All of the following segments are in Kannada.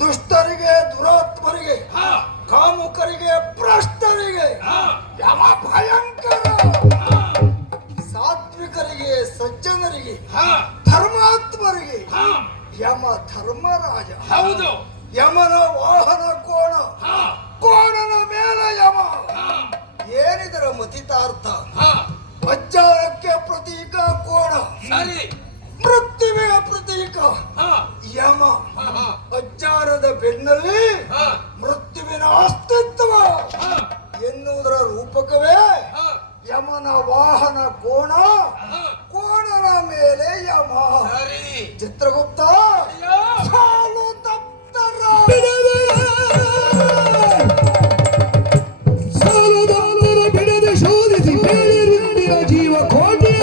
ದುಷ್ಟರಿಗೆ ದುರಾತ್ಮರಿಗೆ ಕಾಮುಕರಿಗೆ ಭ್ರಷ್ಟರಿಗೆ ಯಮ ಭಯಂಕರ, ಸಾತ್ವಿಕರಿಗೆ ಸಜ್ಜನರಿಗೆ ಧರ್ಮಾತ್ಮರಿಗೆ ಯಮ ಧರ್ಮರಾಜ. ಹೌದು, ಯಮನ ವಾಹನ ಕೋಣ, ಕೋಣನ ಮೇಲೆ ಯಮ. ಏನಿದರ ಮತಿತಾರ್ಥ? ಅಜ್ಜಾರಕ್ಕೆ ಪ್ರತೀಕ ಕೋಣ, ಮೃತ್ಯುವಿನ ಪ್ರತೀಕ ಯಮ. ಅಜ್ಜಾರದ ಬೆನ್ನಲ್ಲಿ ಮೃತ್ಯುವಿನ ಅಸ್ತಿತ್ವ ಎನ್ನುವುದರ ರೂಪಕವೇ ಯಮನ ವಾಹನ ಕೋಣ, ಕೋಣನ ಮೇಲೆ ಯಮ. ಚಿತ್ರಗುಪ್ತ ಸಾಲು ದಪ್ತರ ಬಿಡದೆ ಶೋಧಿಸಿ ಬೇಡಿರುಂದಿನ ಜೀವ ಕೋಟಿಯ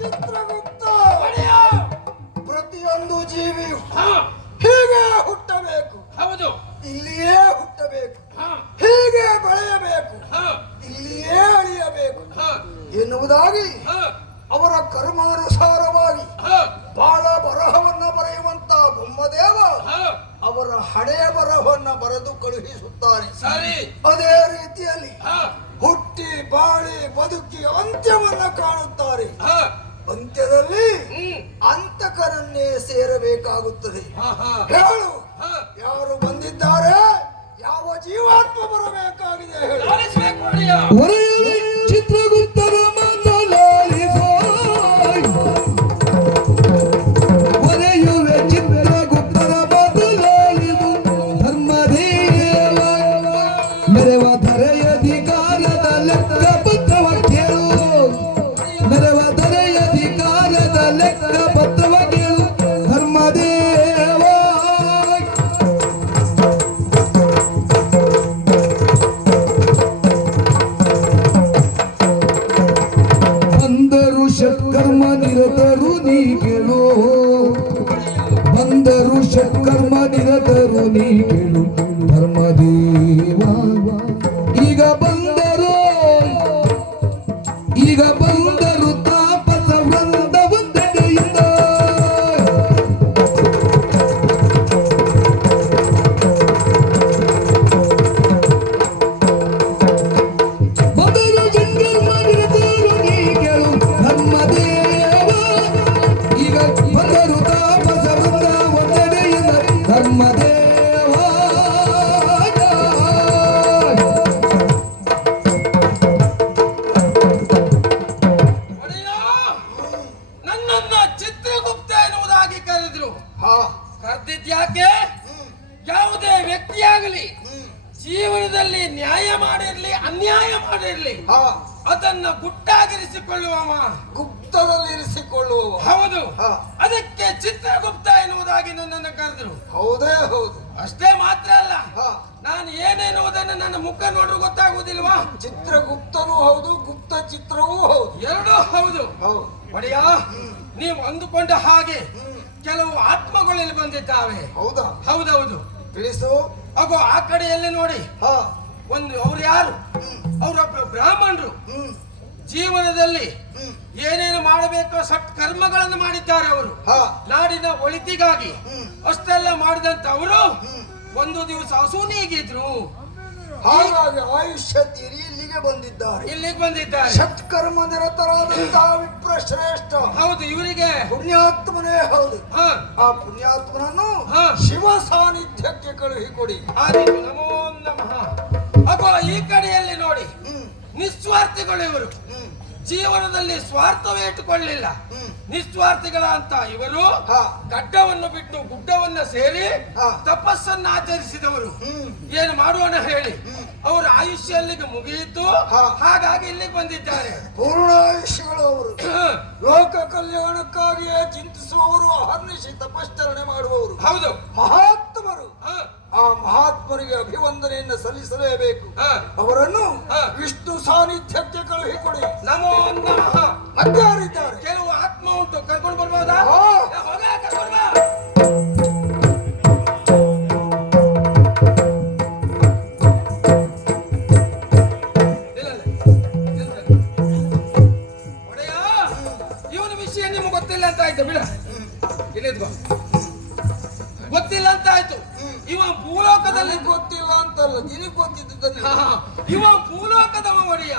ಚಿತ್ರಗುಪ್ತ, ಪ್ರತಿಯೊಂದು ಜೀವಿಯು ಹೀಗೆ ಹುಟ್ಟಬೇಕು, ಹೌದು, ಇಲ್ಲಿಯೇ ಹುಟ್ಟಬೇಕು, ಹೀಗೆ ಬೆಳೆಯಬೇಕು, ಇಲ್ಲಿಯೇ ಅಳಿಯಬೇಕು ಎನ್ನುವುದಾಗಿ ಅವರ ಕರ್ಮಾನುಸಾರವಾಗಿ ಬಾಳ ಬರಹವನ್ನ ಬರೆಯುವಂತ ಬ್ರಹ್ಮದೇವ ಅವರ ಹಣೆಯ ಬರಹವನ್ನ ಬರೆದು ಕಳುಹಿಸುತ್ತಾರೆ. ಅದೇ ರೀತಿಯಲ್ಲಿ ಹುಟ್ಟಿ ಬಾಳಿ ಬದುಕಿ ಅಂತ್ಯವನ್ನ ಕಾಣುತ್ತಾರೆ. ಅಂತ್ಯದಲ್ಲಿ ಅಂತಕರನ್ನೇ ಸೇರಬೇಕಾಗುತ್ತದೆ. ಹೇಳು, ಯಾರು ಬಂದಿದ್ದಾರೆ? ಯಾವ ಜೀವಾತ್ಮ ಬರಬೇಕಾಗಿದೆ ಹೇಳು. ಚಿತ್ರಗುಪ್ತರ ಮಾತನಾಡಿಸೋ, ಒರೆಯುವೆ ಚಿತ್ರಗುಪ್ತರ ಮಾತನಾಡಿದು ಧರ್ಮದೇವ ಮೆರವ ಧರೆಯಧಿಕಾರದ ಲೆಕ್ಕ ಪತ್ರವ ಕೇಳು, ಮೆರವ ಧರೆಯಧಿಕಾರದ ಲೆಕ್ಕ ಪತ್ರವ ಕೇಳು ಧರ್ಮದೇವ. ಬಂದರು ಷಟ್ಕರ್ಮ ನಿರತರು ನೀ ಕೇಳು, ಬಂದರು ಷಟ್ಕರ್ಮ ನಿರತರು ನೀ ಕೇಳು ಧರ್ಮದೇವ. ಈಗ ಬಂದರು, ಈಗ ಬಂದರು ತಾಪಸ ವೃಂದ ಒಂದೆಡೆಯಿಂದ. ಬಂದರು ಷಟ್ಕರ್ಮ ನಿರತರು ನೀ ಕೇಳು ಧರ್ಮದೇವ. ಈಗ ಬಂದರು ತಾಪಸ ವೃಂದ ಒಂದೆಡೆಯಿಂದ ಧರ್ಮದೇವ. ನನ್ನನ್ನ ಚಿತ್ರಗುಪ್ತ ಎನ್ನುವುದಾಗಿ ಕರೆದ್ರು. ಕರೆದಿದ್ಯಾಕೆ? ಯಾವುದೇ ವ್ಯಕ್ತಿಯಾಗಲಿ ಜೀವನದಲ್ಲಿ ನ್ಯಾಯ ಮಾಡಿರ್ಲಿ ಅನ್ಯಾಯ ಮಾಡಿರ್ಲಿ ಅದನ್ನ ಗುಟ್ಟಾಗಿರಿಸಿಕೊಳ್ಳುವವ, ಗುಪ್ತದಲ್ಲಿರಿಸಿಕೊಳ್ಳುವ. ಹೌದು, ಅದಕ್ಕೆ ಚಿತ್ರಗುಪ್ತ ಎನ್ನುವುದಾಗಿ ನನ್ನನ್ನು ಕರೆದ್ರು. ಹೌದೇ ಹೌದು. ಅಷ್ಟೇ ಮಾತ್ರ ಅಲ್ಲ, ನಾನು ಏನೆನ್ನುವುದನ್ನು ನನ್ನ ಮುಖ ನೋಡ್ರು ಗೊತ್ತಾಗುವುದಿಲ್ವಾ? ಚಿತ್ರಗುಪ್ತನೂ ಹೌದು, ಗುಪ್ತ ಚಿತ್ರವೂ ಹೌದು, ಎರಡೂ ಹೌದು. ಒಡೆಯ, ನೀವು ಅಂದುಕೊಂಡ ಹಾಗೆ ಕೆಲವು ಆತ್ಮಗಳಲ್ಲಿ ಬಂದಿದ್ದಾವೆ. ಹೌದಾ? ಹೌದೌದು, ತಿಳಿಸು. ಅಗೋ ಆ ಕಡೆಯಲ್ಲಿ ನೋಡಿ, ಒಂದು ಅವ್ರು ಯಾರು? ಅವರೊಬ್ಬರು ಬ್ರಾಹ್ಮಣರು. ಜೀವನದಲ್ಲಿ ಏನೇನು ಮಾಡಬೇಕೋ ಸಟ್ ಕರ್ಮಗಳನ್ನು ಮಾಡಿದ್ದಾರೆ ಅವರು. ನಾಡಿನ ಒಳಿತಿಗಾಗಿ ಅಷ್ಟೆಲ್ಲ ಮಾಡಿದಂತ ಅವರು ಒಂದು ದಿವಸ ಹಸುನೀಗಿದ್ರು. ಹಾಗಾಗಿ ಆಯುಷ್ಯ ತೀರಿ ಇಲ್ಲಿಗೆ ಬಂದಿದ್ದಾರೆ. ಇಲ್ಲಿಗೆ ಬಂದಿದ್ದಾರೆ. ಸತ್ಕರ್ಮ ನಿರತರಾದಂತಹ ವಿಪ್ರ ಶ್ರೇಷ್ಠ. ಹೌದು, ಇವರಿಗೆ ಪುಣ್ಯಾತ್ಮನೇ ಹೌದು. ಆ ಪುಣ್ಯಾತ್ಮನನ್ನು ಶಿವ ಸಾನ್ನಿಧ್ಯಕ್ಕೆ ಕಳುಹಿಕೊಡಿ. ನಮೋ ನಮಃ. ಅಗೋ ಈ ಕಡೆಯಲ್ಲಿ ನೋಡಿ, ನಿಸ್ವಾರ್ಥಿಗಳು ಇವರು. ಜೀವನದಲ್ಲಿ ಸ್ವಾರ್ಥವೇ ಇಟ್ಟುಕೊಳ್ಳಿಲ್ಲ. ನಿಸ್ವಾರ್ಥಿಗಳ ಅಂತ ಇವರು ಗಡ್ಡವನ್ನು ಬಿಟ್ಟು ಗುಡ್ಡವನ್ನ ಸೇರಿ ತಪಸ್ಸನ್ನು ಆಚರಿಸಿದವರು. ಏನು ಮಾಡೋಣ ಹೇಳಿ? ಅವರ ಆಯುಷ್ಯ ಅಲ್ಲಿಗೆ ಮುಗಿಯಿತು, ಹಾ. ಹಾಗಾಗಿ ಇಲ್ಲಿಗೆ ಬಂದಿದ್ದಾರೆ. ಪೂರ್ಣಾಯುಷ್ಯಗಳು ಅವರು ಲೋಕ ಕಲ್ಯಾಣಕ್ಕಾಗಿಯೇ ಚಿಂತಿಸುವವರು, ಅಹರ್ನಿಶಿ ತಪಶ್ಚರಣೆ ಮಾಡುವವರು, ಹೌದು ಮಹಾತ್ಮರು. ಹಾ. ಆ ಮಹಾತ್ಮರಿಗೆ ಅಭಿವಂದನೆಯನ್ನು ಸಲ್ಲಿಸಲೇಬೇಕು. ಹಾ. ಅವರನ್ನು ಹಾ. ವಿಷ್ಣು ಸಾನ್ನಿಧ್ಯಕ್ಕೆ ಕಳುಹಿಕೊಡಿ. ನಮೋ ನಮಃ. ಮತ್ತೆ ಯಾರಿದ್ದಾರೆ? ಕೆಲವು ಆತ್ಮ ಉಂಟು, ಕರ್ಕೊಂಡು ಬರ್ಬೋದಾ? ಹಾ. ಹೋಗ, ಕರ್ಕೊಂಡು ಬಾ. ಒಡೆಯ, ಇವನ ವಿಷಯ ನಿಮ್ಗೆ ಗೊತ್ತಿಲ್ಲ ಅಂತ ಆಯ್ತು, ಬಿಡ. ಇಲ್ಲಿದ್ಕೋ. ಗೊತ್ತಿಲ್ಲ ಅಂತ ಆಯ್ತು. ಇವ ಭೂಲೋಕದಲ್ಲಿ ಗೊತ್ತಿಲ್ಲ ಅಂತಲ್ಲ, ನಿನಗೆ ಗೊತ್ತಿದ್ದದನ್ನ. ಇವ ಭೂಲೋಕದವ ಒಡೆಯ.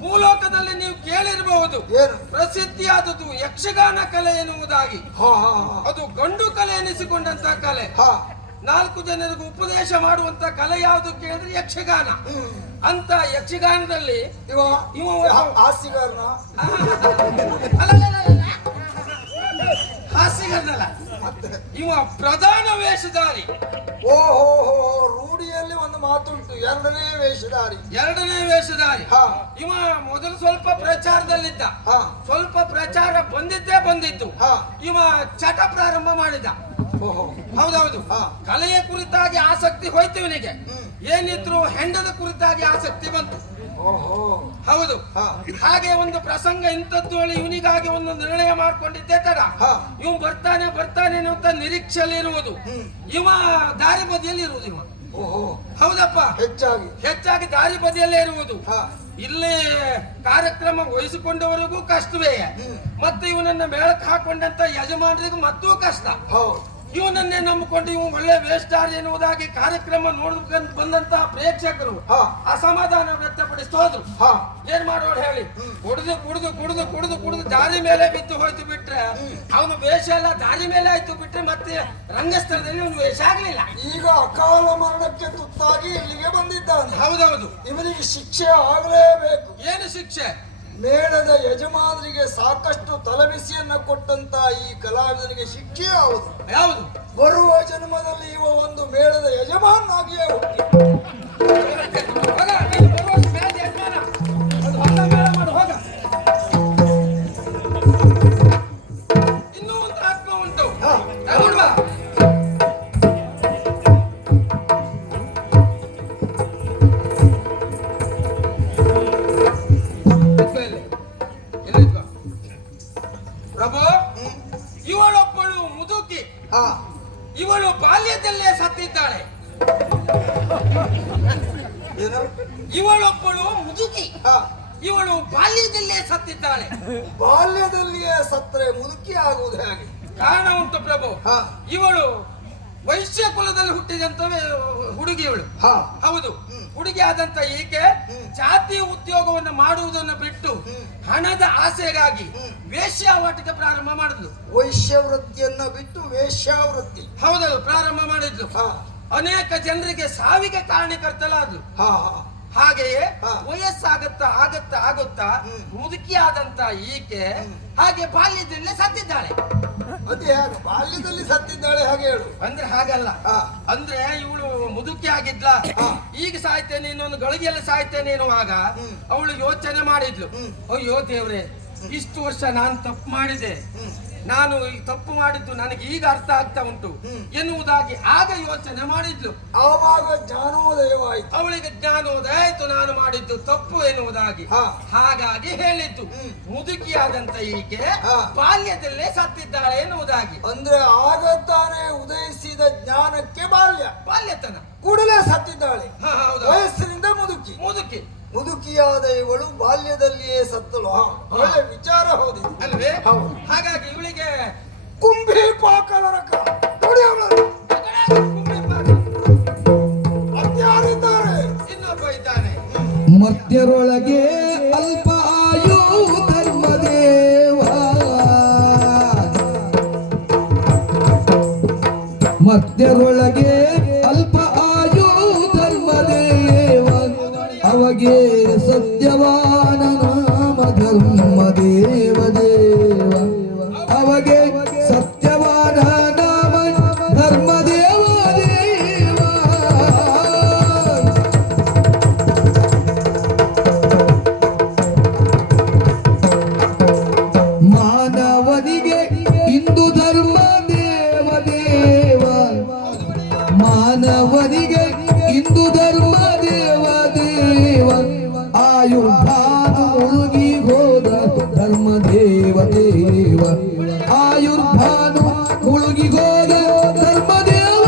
ಭೂಲೋಕದಲ್ಲಿ ನೀವು ಕೇಳಿರಬಹುದು, ಏನು? ಪ್ರಸಿದ್ಧಿಯಾದದ್ದು ಯಕ್ಷಗಾನ ಕಲೆ ಎನ್ನುವುದಾಗಿ. ಹಾ ಹಾ ಹಾ. ಅದು ಗಂಡು ಕಲೆ ಎನಿಸಿಕೊಂಡಂತ ಕಲೆ. ಹಾ. 4 ಜನರಿಗೂ ಉಪದೇಶ ಮಾಡುವಂತ ಕಲೆ ಯಾವುದು ಕೇಳಿದ್ರೆ ಯಕ್ಷಗಾನ. ಅಂತ ಯಕ್ಷಗಾನದಲ್ಲಿ ಇವ ಇವ ಹಾಸ್ಯಗಾರನ. ಹಾಸ್ಯಗಾರನಲ್ಲ, ಮತ್ತೆ ಇವ ಪ್ರಧಾನ ವೇಷಧಾರಿ. ಓಹೋ, ರೂಢಿಯಲ್ಲಿ ಒಂದು ಮಾತುಂಟು, ಎರಡನೇ ವೇಷಧಾರಿ. ಎರಡನೇ ವೇಷಧಾರಿ. ಹಾ. ಇವ ಮೊದಲು ಸ್ವಲ್ಪ ಪ್ರಚಾರದಲ್ಲಿದ್ದ. ಹಾ. ಸ್ವಲ್ಪ ಪ್ರಚಾರ ಬಂದಿತ್ತು. ಹಾ. ಇವ ಚಟ ಪ್ರಾರಂಭ ಮಾಡಿದ. ಓಹೋ. ಹೌದೌದು. ಹಾ. ಕಲೆಯ ಕುರಿತಾಗಿ ಆಸಕ್ತಿ ಹೋಯ್ತು ಇವನಿಗೆ. ಏನಿದ್ರು ಹೆಂಡದ ಕುರಿತಾಗಿ ಆಸಕ್ತಿ ಬಂತು. ಓಹೋ. ಹೌದು. ಹಾಗೆ ಒಂದು ಪ್ರಸಂಗ ಇಂಥದ್ದು ಹೇಳಿ ಇವನಿಗಾಗಿ ಒಂದು ನಿರ್ಣಯ ಮಾಡ್ಕೊಂಡಿದ್ದೆ ತಡ. ಇವ್ ಬರ್ತಾನೆ ಅಂತ ನಿರೀಕ್ಷೆಯಲ್ಲಿ ಇರುವುದು. ಇವ ದಾರಿ ಬದಿಯಲ್ಲಿ ಇರುವುದು ಇವ. ಹೌದಪ್ಪ, ಹೆಚ್ಚಾಗಿ ದಾರಿ ಬದಿಯಲ್ಲೇ ಇರುವುದು. ಇಲ್ಲಿ ಕಾರ್ಯಕ್ರಮ ವಹಿಸಿಕೊಂಡವರಿಗೂ ಕಷ್ಟವೇ, ಮತ್ತೆ ಇವನನ್ನ ಮೇಳಕ್ಕೆ ಹಾಕೊಂಡಂತ ಯಜಮಾನರಿಗೂ ಮತ್ತೂ ಕಷ್ಟ. ಇವನನ್ನೇ ನಂಬಿಕೊಂಡು ಇವ್ ಒಳ್ಳೆ ವೇಷಧಾರಿ ಎನ್ನುವುದಾಗಿ ಕಾರ್ಯಕ್ರಮ ನೋಡ್ಬೇಕಂತ ಬಂದಂತಹ ಪ್ರೇಕ್ಷಕರು ಅಸಮಾಧಾನ ವ್ಯಕ್ತಪಡಿಸ್ತಾ ಹೋದ್ರು. ಏನ್ ಮಾಡೋರು ಹೇಳಿ, ಕುಡಿದು ದಾರಿ ಮೇಲೆ ಬಿದ್ದು ಹೋಯ್ತು ಬಿಟ್ರೆ ಅವನು ವೇಷ ಎಲ್ಲ ದಾರಿ ಮೇಲೆ ಆಯ್ತು ಬಿಟ್ರೆ ಮತ್ತೆ ರಂಗಸ್ಥಳದಲ್ಲಿ ಅವನು ವೇಷ ಆಗ್ಲಿಲ್ಲ. ಈಗ ಅಕಾಲ ಮರಣಕ್ಕೆ ತುತ್ತಾಗಿ ಇಲ್ಲಿಗೆ ಬಂದಿದ್ದಾನೆ. ಹೌದೌದು. ಇವನಿಗೆ ಶಿಕ್ಷೆ ಆಗಲೇಬೇಕು. ಏನು ಶಿಕ್ಷೆ? ಮೇಳದ ಯಜಮಾನರಿಗೆ ಸಾಕಷ್ಟು ತಲೆಬಿಸಿಯನ್ನ ಕೊಟ್ಟಂತ ಈ ಕಲಾವಿದನಿಗೆ ಶಿಕ್ಷೆ ಯಾವುದು? ಬರುವ ಜನ್ಮದಲ್ಲಿ ಇವ ಒಂದು ಮೇಳದ ಯಜಮಾನಾಗಿಯೇ ಹುಟ್ಟಿ ಇನ್ನೂ ಒಂದು ಆತ್ಮ ಉಂಟು. ಪ್ರಭು, ಇವಳೊಬ್ಬಳು ಮುದುಕಿ. ಇವಳು ಬಾಲ್ಯದಲ್ಲೇ ಸತ್ತಿದ್ದಾಳೆ. ಇವಳೊಬ್ಬಳು ಮುದುಕಿ. ಇವಳು ಬಾಲ್ಯದಲ್ಲೇ ಸತ್ತಿದ್ದಾಳೆ. ಬಾಲ್ಯದಲ್ಲಿಯೇ ಸತ್ತರೆ ಮುದುಕಿ ಆಗುವುದು ಹೇಗೆ? ಕಾರಣ ಉಂಟು ಪ್ರಭು. ಇವಳು ವೈಶ್ಯ ಕುಲದಲ್ಲಿ ಹುಟ್ಟಿದಂತ ಹುಡುಗಿ ಇವಳು. ಹೌದು, ಹುಡುಗಿ ಆದಂತ ಈಕೆ ಜಾತಿ ಉದ್ಯೋಗವನ್ನು ಮಾಡುವುದನ್ನು ಬಿಟ್ಟು ಹಣದ ಆಸೆಗಾಗಿ ವೇಶ್ಯಾವಾಟಿಕೆ ಪ್ರಾರಂಭ ಮಾಡಿದ್ಲು. ವೈಶ್ಯವೃತ್ತಿಯನ್ನ ಬಿಟ್ಟು ವೇಶ್ಯಾವೃತ್ತಿ. ಹೌದೌದು, ಪ್ರಾರಂಭ ಮಾಡಿದ್ಲು. ಅನೇಕ ಜನರಿಗೆ ಸಾವಿಗೆ ಕಾರಣಕರ್ತಲಾದ್ಲು. ಹಾಗೆಯೇ ವಯಸ್ಸಾಗುತ್ತಾ ಮುದುಕಿಯಾದಂತ ಈಕೆ ಹಾಗೆ ಬಾಲ್ಯದಲ್ಲೇ ಸತ್ತಿದ್ದಾಳೆ. ಅದೇ ಹೇಗೆ ಬಾಲ್ಯದಲ್ಲಿ ಸತ್ತಿದ್ದಾಳೆ ಹಾಗೆ ಹೇಳು? ಅಂದ್ರೆ ಹಾಗಲ್ಲ, ಅಂದ್ರೆ ಇವಳು ಮುದುಕಿ ಆಗಿದ್ಲ, ಈಗ ಸಾಯ್ತೇನೆ ಇನ್ನೊಂದು ಗಳಿಗೆಯಲ್ಲಿ ಸಾಯ್ತೇನೆ ಎನ್ನುವಾಗ ಅವಳು ಯೋಚನೆ ಮಾಡಿದ್ಲು, ಅಯ್ಯೋ ದೇವ್ರೆ, ಇಷ್ಟು ವರ್ಷ ನಾನು ತಪ್ಪು ಮಾಡಿದೆ, ನಾನು ಈ ತಪ್ಪು ಮಾಡಿದ್ದು ನನಗೆ ಈಗ ಅರ್ಥ ಆಗ್ತಾ ಉಂಟು ಎನ್ನುವುದಾಗಿ ಆಗ ಯೋಚನೆ ಮಾಡಿದ್ಲು. ಆವಾಗ ಜ್ಞಾನೋದಯವಾಯಿತು. ಅವಳಿಗೆ ಜ್ಞಾನೋದಯ ಆಯ್ತು, ನಾನು ಮಾಡಿದ್ದು ತಪ್ಪು ಎನ್ನುವುದಾಗಿ. ಹಾಗಾಗಿ ಹೇಳಿದ್ದು ಮುದುಕಿಯಾದಂತ ಈಕೆ ಬಾಲ್ಯದಲ್ಲೇ ಸತ್ತಿದ್ದಾಳೆ ಎನ್ನುವುದಾಗಿ. ಅಂದ್ರೆ ಆಗ ತಾನೇ ಉದಯಿಸಿದ ಜ್ಞಾನಕ್ಕೆ ಬಾಲ್ಯತನ ಕೂಡಲೇ ಸತ್ತಿದ್ದಾಳೆ. ವಯಸ್ಸಿನಿಂದ ಮುದುಕಿ. ಮುದುಕಿಯಾದ ಇವಳು ಬಾಲ್ಯದಲ್ಲಿಯೇ ಸತ್ತಳು. ಒಳ್ಳೆ ವಿಚಾರ ಹೌದು ಅಲ್ವೇ? ಹಾಗಾಗಿ ಇವಳಿಗೆ ಕುಂಭಿ ಪಾಕಲರಕ ನೋಡಿ ಅವಳು. ಮತ್ಯಾರಿದ್ದಾರೆ? ಇನ್ನೊಬ್ಬ ಇದ್ದಾನೆ. ಮಧ್ಯರೊಳಗೆ ಅಲ್ಪ ಆಯು ಧರ್ಮದೇವ, ಮಧ್ಯರೊಳಗೆ ಅಲ್ಪ ಆಯು ಧರ್ಮದೇವ, ಅವಗೆ ಸತ್ಯವಾನ ನಾಮ ಧರ್ಮದೇವ ದೇವ, ಅವಗೆ ಸತ್ಯವಾನ ನಾಮ ಧರ್ಮದೇವ ದೇವ. ಆಯುರ್ಭಾನು ಮುಳುಗಿ ಹೋದ ಧರ್ಮದೇವ ದೇವ ಆಯುರ್ಭಾನು ಮುಳುಗಿ ಹೋದ ಧರ್ಮದೇವ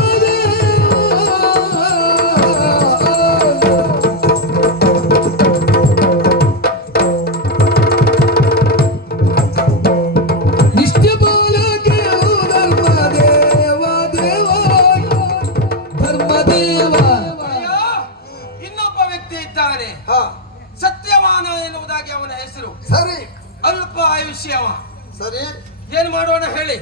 ಇನ್ನೊಬ್ಬ ವ್ಯಕ್ತಿ ಇದ್ದಾನೆ, ಹಾ ಸತ್ಯವಾನ ಎನ್ನುವುದಾಗಿ ಅವನ ಹೆಸರು. ಸರಿ ಅಲ್ಪ ಆಯುಷ್ಯ ಅವ. ಸರಿ ಏನ್ ಮಾಡೋಣ ಹೇಳಿ?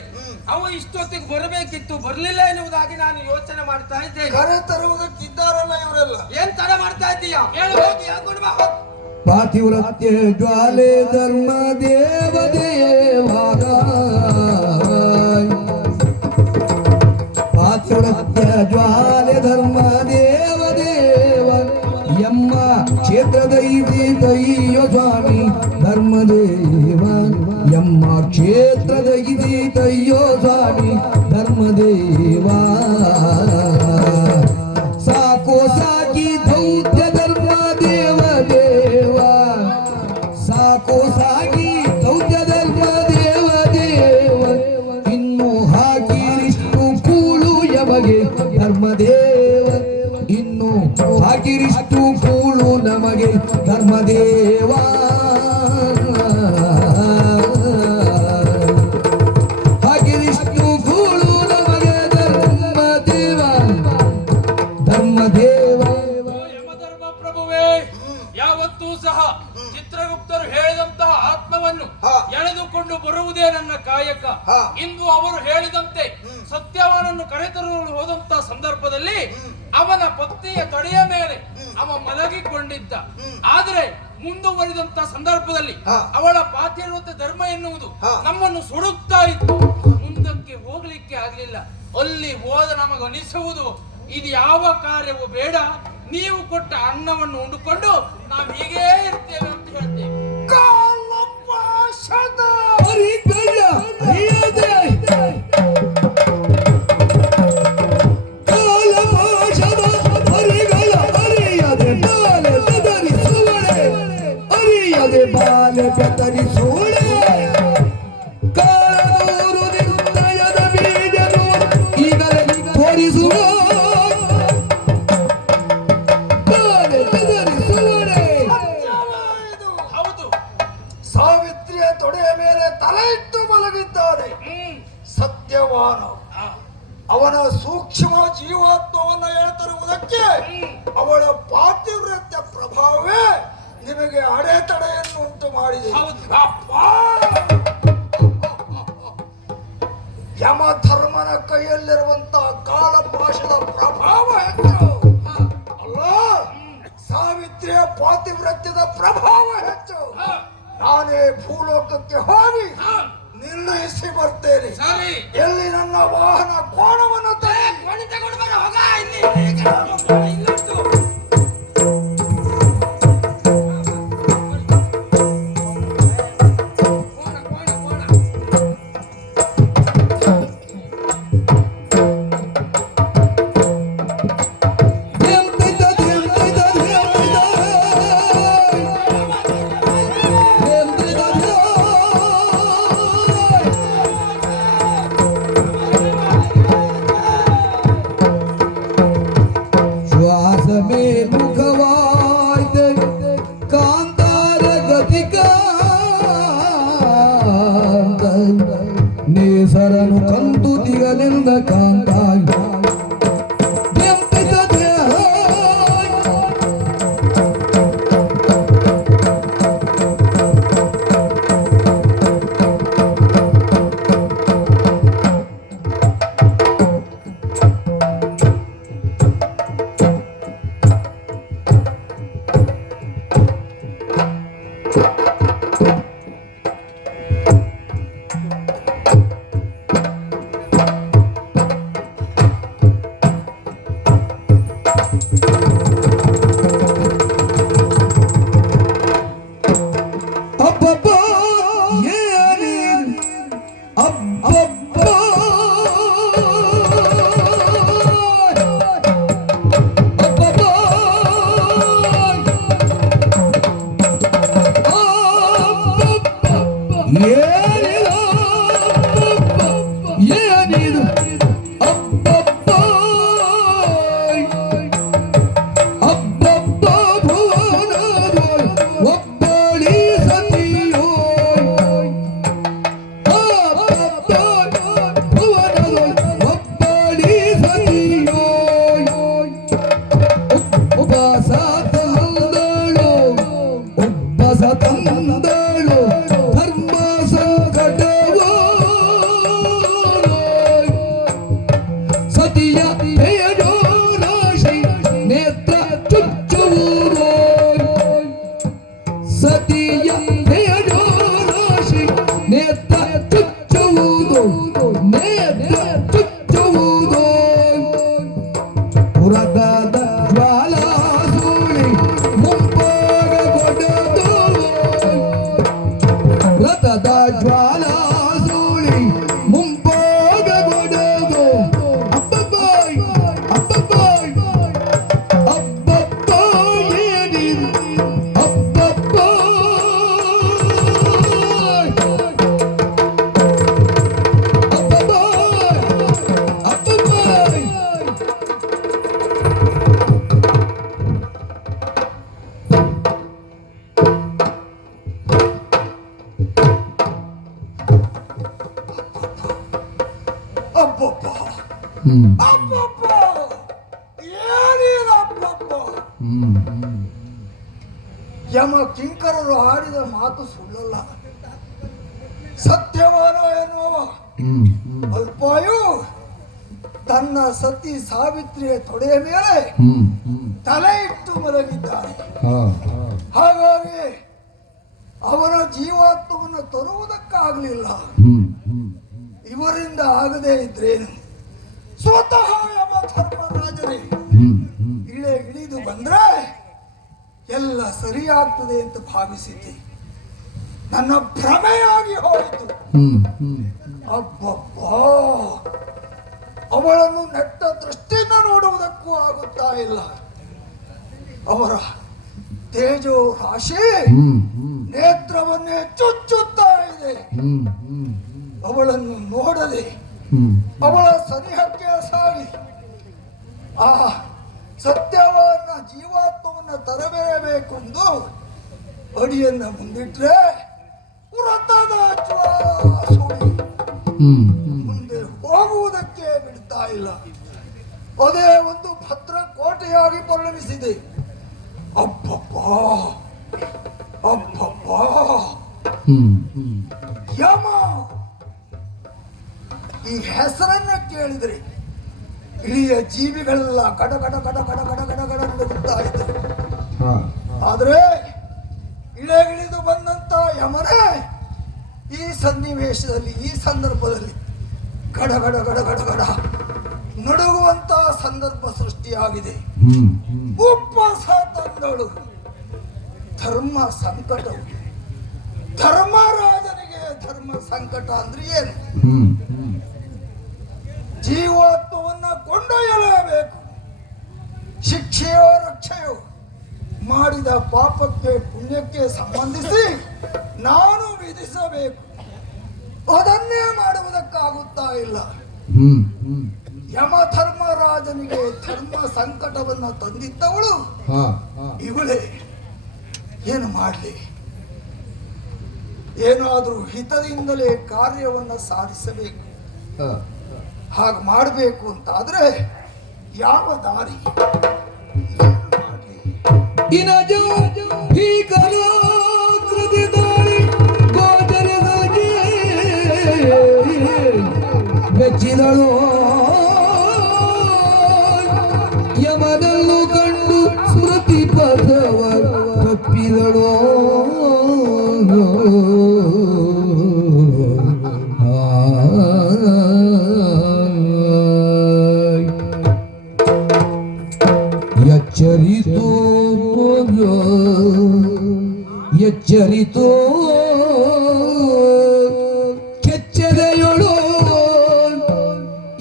ಅವ ಇಷ್ಟೊತ್ತಿಗೆ ಬರಬೇಕಿತ್ತು, ಬರ್ಲಿಲ್ಲ ಎನ್ನುವುದಾಗಿ ನಾನು ಯೋಚನೆ ಮಾಡ್ತಾ ಇದ್ದೇನೆ. ಕರೆ ತರುವುದಕ್ಕಿದ್ದಾರಲ್ಲ ಇವರೆಲ್ಲ. ಏನ್ ತರ ಮಾಡ್ತಾ ಇದ್ದೀಯ? ಹೇಳು, ಹೋಗಿ ಹಾಕೊಂಡು ಬಾ. ಪಾತಿವ್ರತ್ಯ ಜ್ವಾಲೆ ಧರ್ಮ ದೇವ ದೇವಾಗ ಪಾತಿವ್ರತ್ಯ ಜ್ವಾಲೆ ಧರ್ಮ ದೇವ ದೇವ ಎಮ್ಮ ಕ್ಷೇತ್ರದ ಇದೆ ದೈವ ಸ್ವಾಮಿ ಧರ್ಮದೇವ ಎಮ್ಮ ಕ್ಷೇತ್ರದ ಇದೆ ದೈವ ಸ್ವಾಮಿ ಧರ್ಮದೇವ ಸಾಕೋ ಸಾಕಿ ದೌತ್ಯ ಧರ್ಮ ದೇವ ದೇವ ಸಾಕೋ ಸಾಗಿ ದೌತ್ಯ ಧರ್ಮ ದೇವ ದೇವ ಇನ್ನು ಹಾಕಿರಿಷ್ಟು ಕೂಳು ಯಮಗೆ ಧರ್ಮದೇವ ಇನ್ನು ಹಾಕಿರಿಷ್ಟು ಕೂಳು ನಮಗೆ ಧರ್ಮದೇವ ಹಾಕಿರಿಷ್ಟು ಕೂಳು ನಮಗೆ ಧರ್ಮದೇವ ಧರ್ಮದೇವ ಯಮಧರ್ಮ ಪ್ರಭುವೇ, ಯಾವತ್ತೂ ಸಹ ಚಿತ್ರಗುಪ್ತರು ಹೇಳಿದಂತಹ ಆತ್ಮವನ್ನು ಎಳೆದುಕೊಂಡು ಬರುವುದೇ ನನ್ನ ಕಾಯಕ. ಇಂದು ಅವರು ಹೇಳಿದಂತೆ ಸತ್ಯವಾನನ್ನು ಕರೆತರಲು ಹೋದಂತಹ ಸಂದರ್ಭದಲ್ಲಿ ಅವನ ಪತ್ನಿಯ ತೊಡೆಯ ಮೇಲೆ ಅವ ಮಲಗಿಕೊಂಡಿದ್ದ. ಆದರೆ ಮುಂದುವರಿದಂತ ಸಂದರ್ಭದಲ್ಲಿ ಅವಳ ಪಾತಿವ್ರತ್ಯ ಧರ್ಮ ಎನ್ನುವುದು ನಮ್ಮನ್ನು ಸುಡುತ್ತಾ ಇತ್ತು. ಮುಂದಕ್ಕೆ ಹೋಗ್ಲಿಕ್ಕೆ ಆಗ್ಲಿಲ್ಲ. ಅಲ್ಲಿ ಹೋದ ನಮಗನಿಸುವುದು ಇದು ಯಾವ ಕಾರ್ಯವೂ ಬೇಡ, ನೀವು ಕೊಟ್ಟ ಅನ್ನವನ್ನು ಉಂಡುಕೊಂಡು ನಾವು ಹೀಗೇ ಇರ್ತೇವೆ ಅಂತ ಹೇಳ್ತೇವೆ. ಬಾಲೆ ಬೆದರಿಸೋಳೆ ಕಾಲೂರು ನಿರ್ಣಯದ ಬೀಜನು ಈಗಲೇ ತೋರಿಸುವ ಬಾಲೆ ಬೆದರಿಸೋಳೆ. ಹೌದು, ಸಾವಿತ್ರಿಯ ತೊಡೆಯ ಮೇಲೆ ತಲೆ ಇಟ್ಟು ಮಲಗಿದ್ದಾನೆ ಸತ್ಯವಾನ. ಅವನ ಸೂಕ್ಷ್ಮ ಜೀವಾತ್ಮವನ್ನು ಎಳೆತರುವುದಕ್ಕೆ ಅವಳ ಪಾತಿವ್ರತ್ಯ ಪ್ರಭಾವವೇ ನಿಮಗೆ ಅಡೆತಡೆಯನ್ನು ಉಂಟು ಮಾಡಿದೆ. ಯಮಧರ್ಮನ ಕೈಯಲ್ಲಿರುವಂತಹ ಕಾಲಪಾಶದ ಪ್ರಭಾವ ಹೆಚ್ಚು ಅಲ್ಲ, ಸಾವಿತ್ರಿಯ ಪಾತಿವ್ರತ್ಯದ ಪ್ರಭಾವ ಹೆಚ್ಚು. ನಾನೇ ಭೂಲೋಕಕ್ಕೆ ಹೋಗಿ ನಿರ್ಣಯಿಸಿ ಬರ್ತೇನೆ. ಎಲ್ಲಿ ನನ್ನ ವಾಹನ ಕೋಣವನ್ನು ತಗೊಂಡು ಬರ, ಹೋಗ ಇಲ್ಲಿ. ಏನಿದು ಏನಿದು ಅಬ್ಬಬ್ಬ ಅಬ್ಬಬ್ಬ ಭುವನದ ಒಬ್ಬಳಿ ಸತಿಯೋ ಅಬ್ಬಬ್ಬ ಭುವನದ ಒಬ್ಬಳಿ ಸತಿಯೋ ಉಪವಾಸ ತಂದಳು ಉಪವಾಸ ತಂದಳು ಧರ್ಮ ಸಂಕಟವೋ ಸತಿಯ ತೇಜೋ ರಾಶಿ ನೇತ್ರ ಚುಚ್ಚುವುದು ಸತಿಯ ತೇಜೋ ರಾಶಿ ನೇತ್ರ ಚುಚ್ಚುವುದು ನೇತ್ರ ಚುಚ್ಚುವುದು ಪುರದಾದ ಜ್ವಾಲಾ ಸೂಳಿ ಮುಂಪಾಗ ಕೊಡದು ರಥದ ಜ್ವಾಲಾ ಸೂಳಿ ಮುಂಪಾಗ ಕೊಡದು ಅಬ್ಬಬ್ಬಾಯ್ ಅಬ್ಬಬ್ಬಾಯ್ ಅಬ್ಬಬ್ಬಾಯ್ ಏನಿದು ಅಬ್ಬಬ್ಬಾಯ್ ಅಬ್ಬಬ್ಬಾಯ್ ಅಬ್ಬಬ್ಬಾಯ್ ಅಬ್ಬಬ್ಬ ಹ್ಮ್ ಅಬ್ಬಬ್ಬ ಏನಿದು ಅಬ್ಬಬ್ಬ ಯಮ ಕಿಂಕರರು ಆಡಿದ ಮಾತು ಸುಳ್ಳಲ್ಲ. ಸತ್ಯವಾನ ಎನ್ನುವ ಅಲ್ಪಾಯು ತನ್ನ ಸತಿ ಸಾವಿತ್ರಿಯ ತೊಡೆಯ ಮೇಲೆ ತಲೆ ಇಟ್ಟು ಮಲಗಿದ್ದಾನೆ. ಹಾಗಾಗಿ ಅವನ ಜೀವಾತ್ಮವನ್ನು ತರುವುದಕ್ಕಾಗಲಿಲ್ಲ. ಇವರಿಂದ ಆಗದೇ ಇದ್ರೇನು, ಸ್ವತಃ ಯಮ ಧರ್ಮರಾಜನೇ ಇಳಿದು ಬಂದ್ರೆ ಎಲ್ಲ ಸರಿಯಾಗ್ತದೆ ಅಂತ ಭಾವಿಸಿದ್ದೆ. ನನ್ನ ಭ್ರಮೆಯಾಗಿ ಹೋಯಿತು. ಅಬ್ಬಬ್ಬ, ಅವಳನ್ನು ನೆಟ್ಟ ದೃಷ್ಟಿಯಿಂದ ನೋಡುವುದಕ್ಕೂ ಆಗುತ್ತಾ ಇಲ್ಲ. ಅವರ ತೇಜೋ ರಾಶಿ ನೇತ್ರವನ್ನೇ ಚುಚ್ಚುತ್ತಾ ಇದೆ. ಅವಳನ್ನು ನೋಡದೆ ಅವಳ ಸನಿಹಕ್ಕೆ ಸಾಗಿ ಆ ಸತ್ಯವನ್ನ ಜೀವಾತ್ಮವನ್ನ ತರಬೇಕೆಂದು ಅಡಿಯನ್ನ ಮುಂದಿಟ್ರೆ ವೃತ್ತದ ಜ್ವಾಲ ಸುಳಿ ಮುಂದೆ ಹೋಗುವುದಕ್ಕೆ ಬಿಡ್ತಾ ಇಲ್ಲ. ಅದೇ ಒಂದು ಭದ್ರ ಕೋಟೆಯಾಗಿ ಪರಿಣಮಿಸಿದೆ. ಅಬ್ಬಬ್ಬ ಅಬ್ಬಬ್ಬ, ಯಮ ಈ ಹೆಸರನ್ನ ಕೇಳಿದ್ರೆ ಇಡೀ ಜೀವಿಗಳೆಲ್ಲ ಕಡ ಕಡ ಕಡ ಕಡ ಕಡ ಕಡ ಕಡ ನಡುಗುತ್ತಾ ಇದ್ದಾರೆ. ಆದ್ರೆ ಇಳಿದು ಬಂದಂತ ಯಮನೇ ಈ ಸನ್ನಿವೇಶದಲ್ಲಿ, ಈ ಸಂದರ್ಭದಲ್ಲಿ ಗಡ ಗಡ ಗಡ ಗಡ ಗಡ ನಡುಗುವಂತ ಸಂದರ್ಭ ಸೃಷ್ಟಿಯಾಗಿದೆ. ಉಪವಾಸ ತಂದಳು. ಧರ್ಮ ಸಂಕಟವು, ಧರ್ಮರಾಜನಿಗೆ ಧರ್ಮ ಸಂಕಟ ಅಂದ್ರೆ ಏನು? ಜೀವಾತ್ಮವನ್ನ ಕೊಂಡೊಯ್ಯಲೇಬೇಕು. ಶಿಕ್ಷೆಯೋ ರಕ್ಷೆಯೋ ಮಾಡಿದ ಪಾಪಕ್ಕೆ ಪುಣ್ಯಕ್ಕೆ ಸಂಬಂಧಿಸಿ ನಾನು ವಿಧಿಸಬೇಕು. ಅದನ್ನೇ ಮಾಡುವುದಕ್ಕಾಗುತ್ತಾ ಇಲ್ಲ. ಯಮ ಧರ್ಮರಾಜನಿಗೆ ಧರ್ಮ ಸಂಕಟವನ್ನ ತಂದಿದ್ದವಳು ಇವಳೇ. ಏನು ಮಾಡಲಿ? ಏನಾದರೂ ಹಿತದಿಂದಲೇ ಕಾರ್ಯವನ್ನು ಸಾಧಿಸಬೇಕು. ಹಾಗೆ ಮಾಡಬೇಕು ಅಂತಾದ್ರೆ ಯಾವ ದಾರಿ? ಮೆಚ್ಚಿದಳು ಯಮನನ್ನು ಕಂಡು ಸ್ಮೃತಿ ಪಥವ ತಪ್ಪಿದಳು. ಎಚ್ಚರಿತೋ ಎಚ್ಚರಿತೋ ಕೆಚ್ಚದೆಯೊಳು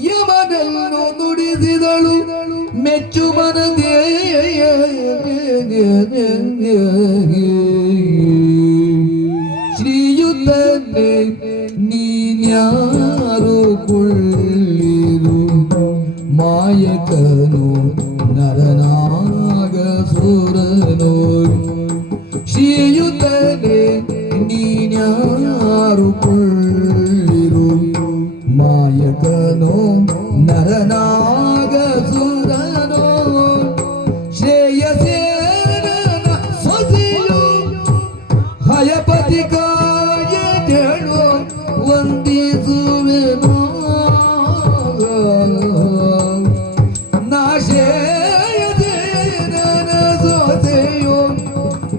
ಯಮನನ್ನು ನುಡಿಸಿದಳು ಮೆಚ್ಚು ಮನದೇ. ಶ್ರೀಯುತನೇ ನೀನ್ಯಾರು ಕೊಳ್ಳಿರು ಮಾಯಕನು ನರನಾಗ ಸುರನೋ ಶ್ರೀಯುತನೆ ನೀನ್ಯಾರು ಕೊಳ್ಳಿರು ಮಾಯಕನೋ ನರನಾಗ ಸುರನೋ ಶ್ರೇಯಸೇನ ಸೊಸೆಯು ಹಯಪತಿ ಕಾಯ ಕೇಳು ವಂದಿಸುವೆನೋ ನಾಶೇಯಸೇನ ಸೊಸೆಯು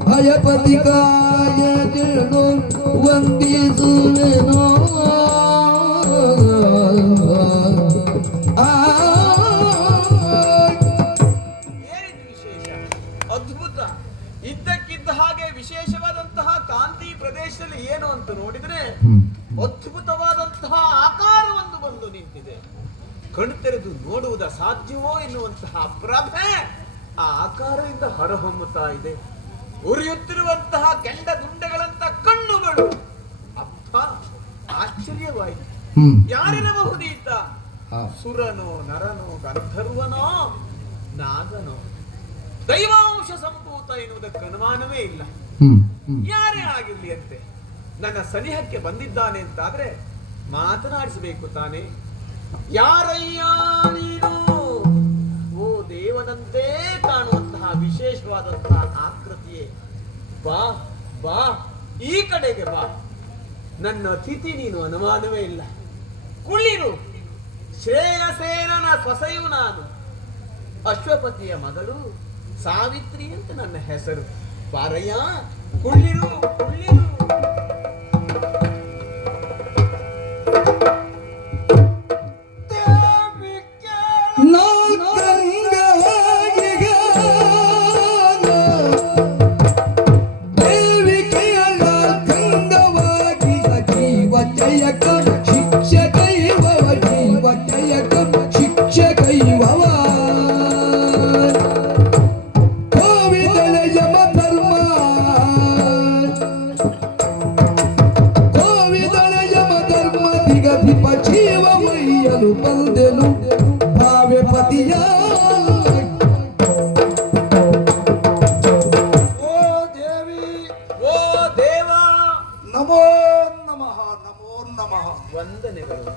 ಹಯಪತಿ ಕಾಯ ಕೇಳು ವಂದಿಸುವೆನೋ ಏನಿದು ವಿಶೇಷ? ಅದ್ಭುತ. ಇದ್ದಕ್ಕಿದ್ದ ಹಾಗೆ ವಿಶೇಷವಾದಂತಹ ಕಾಂತಿ ಪ್ರದೇಶದಲ್ಲಿ ಏನು ಅಂತ ನೋಡಿದ್ರೆ ಅದ್ಭುತವಾದಂತಹ ಆಕಾರವೊಂದು ಬಂದು ನಿಂತಿದೆ. ಕಣ್ತೆರೆದು ನೋಡುವುದ ಸಾಧ್ಯವೋ ಎನ್ನುವಂತಹ ಪ್ರಭೆ ಆ ಆಕಾರದಿಂದ ಹೊರಹೊಮ್ಮುತ್ತಾ ಇದೆ. ಉರಿಯುತ್ತಿರುವಂತಹ ಕೆಂಡ ದುಂಡಗಳಂತ ಕಣ್ಣುಗಳು. ಅಪ್ಪ, ಆಶ್ಚರ್ಯವಾಯಿತು. ಯಾರಿರಬಹುದೀತ? ಸುರನೋ, ನರನೋ, ಗಂಧರ್ವನೋ, ನಾಗನೋ, ದೈವಾಂಶ ಸಂಭೂತ ಎನ್ನುವುದಕ್ಕೆ ಅನುಮಾನವೇ ಇಲ್ಲ. ಯಾರೇ ಆಗಿರ್ಲಿ ಅಂತೆ ನನ್ನ ಸನಿಹಕ್ಕೆ ಬಂದಿದ್ದಾನೆ ಅಂತಾದ್ರೆ ಮಾತನಾಡಿಸಬೇಕು ತಾನೆ. ಯಾರಯ್ಯ ನೀನು? ಓ ದೇವನಂತೆ ಕಾಣುವಂತಹ ವಿಶೇಷವಾದಂತಹ ಆಕೃತಿಯೇ, ಬಾ ಬಾ, ಈ ಕಡೆಗೆ ಬಾ. ನನ್ನ ಅತಿಥಿ ನೀನು, ಅನುಮಾನವೇ ಇಲ್ಲ. ಕುಳ್ಳಿರು. ಶ್ರೇಯಸೇನನ ಸೊಸೆಯು ನಾನು, ಅಶ್ವಪತಿಯ ಮಗಳು ಸಾವಿತ್ರಿ ಅಂತ ನನ್ನ ಹೆಸರು. ಬಾರಯ್ಯ, ಕುಳ್ಳಿರು ಕುಳ್ಳಿರು. ಬಂದೆನು ಭಾವೆ ಪತಿಯ ಓ ದೇವಿ, ಓ ದೇವ, ನಮೋ ನಮಃ, ನಮೋ ನಮಃ. ವಂದನೆಗಳು.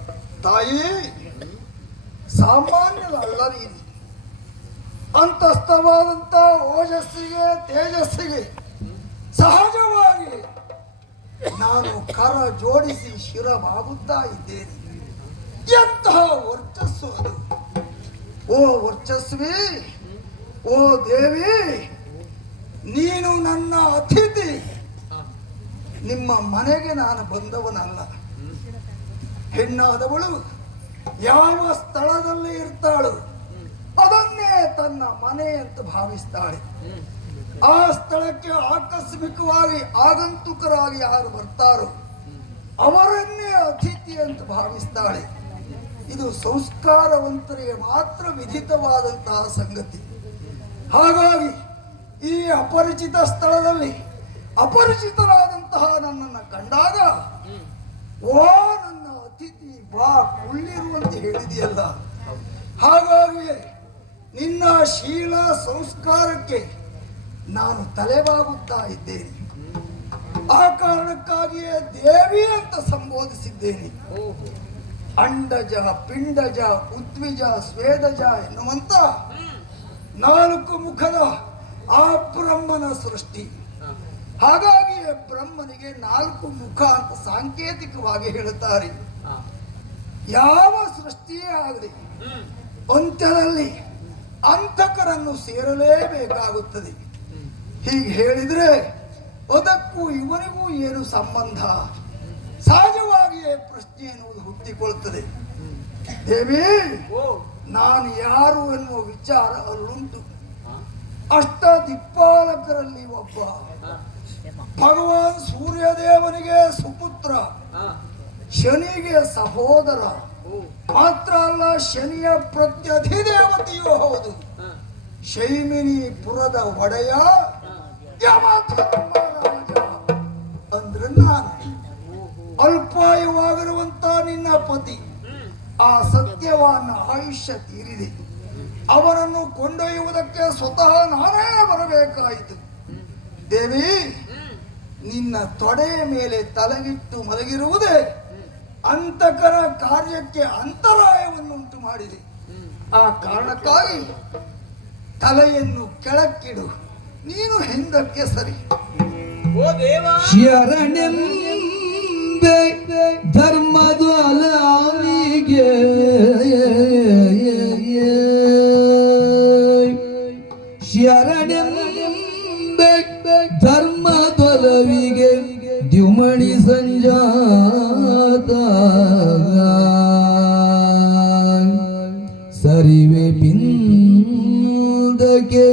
ತಾಯಿ, ಸಾಮಾನ್ಯರಲ್ಲ ನೀನು. ಅಂತಸ್ಥವಾದಂತ ಓಜಸ್ಸಿಗೆ ತೇಜಸ್ಸಿಗೆ ಸಹಜವಾಗಿ ನಾನು ಕರ ಜೋಡಿಸಿ ಶಿರವಾಗುತ್ತಾ ಇದ್ದೇನೆ. ಎಂತಹ ವರ್ಚಸ್ಸು ಅದು! ಓ ವರ್ಚಸ್ವಿ, ಓ ದೇವಿ, ನೀನು ನನ್ನ ಅತಿಥಿ. ನಿಮ್ಮ ಮನೆಗೆ ನಾನು ಬಂದವನಲ್ಲ. ಹೆಣ್ಣಾದವಳು ಯಾವ ಸ್ಥಳದಲ್ಲಿ ಇರ್ತಾಳು ಅದನ್ನೇ ತನ್ನ ಮನೆ ಅಂತ ಭಾವಿಸ್ತಾಳೆ. ಆ ಸ್ಥಳಕ್ಕೆ ಆಕಸ್ಮಿಕವಾಗಿ ಆಗಂತುಕರಾಗಿ ಯಾರು ಬರ್ತಾರೋ ಅವರನ್ನೇ ಅತಿಥಿ ಅಂತ ಭಾವಿಸ್ತಾಳೆ. ಇದು ಸಂಸ್ಕಾರವಂತರಿಗೆ ಮಾತ್ರ ವಿಧಿತವಾದಂತಹ ಸಂಗತಿ. ಹಾಗಾಗಿ ಈ ಅಪರಿಚಿತ ಸ್ಥಳದಲ್ಲಿ ಅಪರಿಚಿತರಾದಂತಹ ನನ್ನನ್ನು ಕಂಡಾಗ, ಓ ನನ್ನ ಅತಿಥಿ ಬಾ ಕುಳ್ಳಿರುವಂತೆ ಹೇಳಿದೆಯಲ್ಲ, ಹಾಗಾಗಿ ನಿನ್ನ ಶೀಲ ಸಂಸ್ಕಾರಕ್ಕೆ ನಾನು ತಲೆಬಾಗುತ್ತಾ ಇದ್ದೇನೆ. ಆ ಕಾರಣಕ್ಕಾಗಿಯೇ ದೇವಿ ಅಂತ ಸಂಬೋಧಿಸಿದ್ದೇನೆ. ಅಂಡಜ, ಪಿಂಡಜ, ಉದ್ವಿಜ, ಸ್ವೇದಜ ಎನ್ನುವಂತ 4 ಮುಖದ ಆ ಬ್ರಹ್ಮನ ಸೃಷ್ಟಿ. ಹಾಗಾಗಿ ಬ್ರಹ್ಮನಿಗೆ 4 ಮುಖ ಅಂತ ಸಾಂಕೇತಿಕವಾಗಿ ಹೇಳುತ್ತಾರೆ. ಯಾವ ಸೃಷ್ಟಿಯೇ ಆಗಲಿ ಅಂತ್ಯದಲ್ಲಿ ಅಂತಕರನ್ನು ಸೇರಲೇಬೇಕಾಗುತ್ತದೆ. ಹೀಗೆ ಹೇಳಿದ್ರೆ ಅದಕ್ಕೂ ಇವನಿಗೂ ಏನು ಸಂಬಂಧ? ಸಹಜವಾಗಿಯೇ ಪ್ರಶ್ನೆ ಎನ್ನುವುದು ಹುಟ್ಟಿಕೊಳ್ಳುತ್ತದೆ. ದೇವಿ, ನಾನು ಯಾರು ಎನ್ನುವ ವಿಚಾರ ಅಲ್ಲುಂಟು. ಅಷ್ಟ ದಿಕ್ಪಾಲಕರಲ್ಲಿ ಒಬ್ಬ. ಭಗವಾನ್ ಸೂರ್ಯದೇವನಿಗೆ ಸುಪುತ್ರ, ಶನಿಗೆ ಸಹೋದರ. ಮಾತ್ರ ಅಲ್ಲ, ಶನಿಯ ಪ್ರತ್ಯಧಿದೇವತೆಯೂ ಹೌದು. ಶೈಮಿನಿಪುರದ ಒಡೆಯ ಯಮಧರ್ಮರಾಜ ಅಂದ್ರೆ ನಾನು. ಅಲ್ಪಾಯುವಾಗಿರುವಂತ ನಿನ್ನ ಆ ಸತ್ಯವಾನ ಆಯುಷ್ಯ ತೀರಿದೆ. ಅವನನ್ನು ಕೊಂಡೊಯ್ಯುವುದಕ್ಕೆ ಸ್ವತಃ ನಾನೇ ಬರಬೇಕಾಯಿತು. ದೇವಿ, ನಿನ್ನ ತೊಡೆಯ ಮೇಲೆ ತಲೆಗಿಟ್ಟು ಮಲಗಿರುವುದೇ ಅಂತಕರ ಕಾರ್ಯಕ್ಕೆ ಅಂತರಾಯವನ್ನುಂಟು ಮಾಡಿದೆ. ಆ ಕಾರಣಕ್ಕಾಗಿ ತಲೆಯನ್ನು ಕೆಳಕ್ಕಿಡು, ನೀನು ಹಿಂದಕ್ಕೆ ಸರಿ. ಓ ದೇವ, ಶರಣೆಂಬೆ ಧರ್ಮದ್ವಾಲವಿಗೆ ಶರಣೆಂಬೆ ಧರ್ಮದ್ವಲವಿಗೆ ದ್ಯುಮಣಿ ಸಂಜಾತ ಸರಿವೆ ಪಿಂದಕ್ಕೆ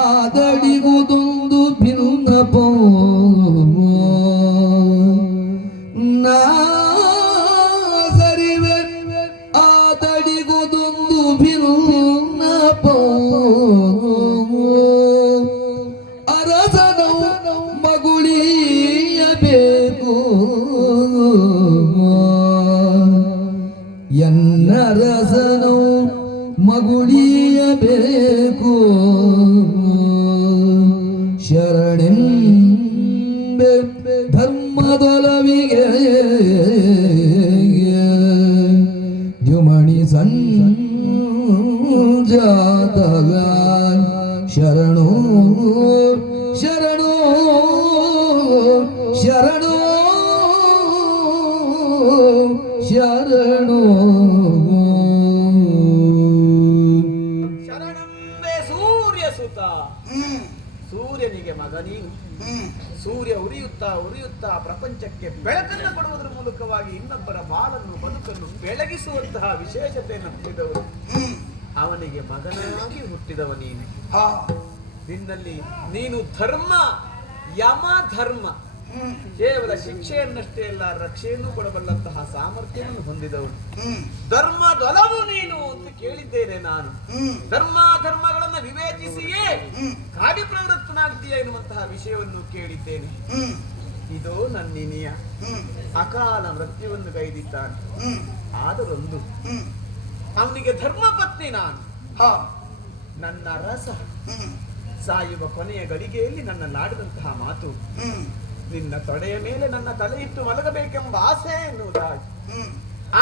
ಆದಡಿಗುದೊಂದು ಭಿನ್ನಪೋ ನಾ ಸರಿವೆ ಆದಡಿಗುದೊಂದು ಭಿನ್ನಪೋ ಅರಸನು ಮಗುಳಿಯಬೇಕು ಎನ್ನರಸನು ಮಗುಳಿಯಬೇಕು ಶರಣೆಂಬೆ ಧರ್ಮದೊಲವಿಗೆ ದ್ಯುಮಣಿ ಸಂಜಾತಗ ಶರಣೋ ಶರಣೋ ಶರಣೋ ಶರಣೋ ಶರಣಂಬೆ ಸೂರ್ಯ ಸುತ. ಸೂರ್ಯನಿಗೆ ಮಗ ನೀನು. ಸೂರ್ಯ ಉರಿಯುತ್ತಾ ಪ್ರಪಂಚಕ್ಕೆ ಬೆಳಕನ್ನು ಕೊಡುವುದರ ಮೂಲಕವಾಗಿ ಇನ್ನೊಬ್ಬರ ಬಾಳನ್ನು ಬದುಕನ್ನು ಬೆಳಗಿಸುವಂತಹ ವಿಶೇಷತೆಯನ್ನು ಹೊಂದಿದವರು. ಅವನಿಗೆ ಮಗನಾಗಿ ಹುಟ್ಟಿದವ ನೀನು. ನಿನ್ನಲ್ಲಿ ನೀನು ಧರ್ಮ, ಯಮ ಧರ್ಮ, ಕೇವಲ ಶಿಕ್ಷೆಯನ್ನಷ್ಟೇ ಅಲ್ಲ ರಕ್ಷೆಯನ್ನು ಕೊಡಬಲ್ಲಂತಹ ಸಾಮರ್ಥ್ಯವನ್ನು ಹೊಂದಿದವನು. ಧರ್ಮದೊಲವು ನೀನು ಅಂತ ಕೇಳಿದ್ದೇನೆ ನಾನು. ಧರ್ಮಗಳನ್ನ ವಿವೇಚಿಸಿಯೇ ಕಾರ್ಯಪ್ರವೃತ್ತನಾಗ್ತೀಯ ಎನ್ನುವಂತಹ ವಿಷಯವನ್ನು ಕೇಳಿದ್ದೇನೆ. ಇದು ನನ್ನಿನಿಯ ಅಕಾಲ ಮೃತ್ಯುವನ್ನು ಗೈದಿದ್ದಾನೆ. ಆದರೊಂದು, ಅವನಿಗೆ ಧರ್ಮಪತ್ನಿ ನಾನು. ನನ್ನ ರಸ ಸಾಯುವ ಕೊನೆಯ ಗಳಿಗೆಯಲ್ಲಿ ನನ್ನ ನಾಡಿದಂತಹ ಮಾತು, ನಿನ್ನ ತೊಡೆಯ ಮೇಲೆ ನನ್ನ ತಲೆ ಇಟ್ಟು ಮಲಗಬೇಕೆಂಬ ಆಸೆ ಎನ್ನುವುದಾಗಿ.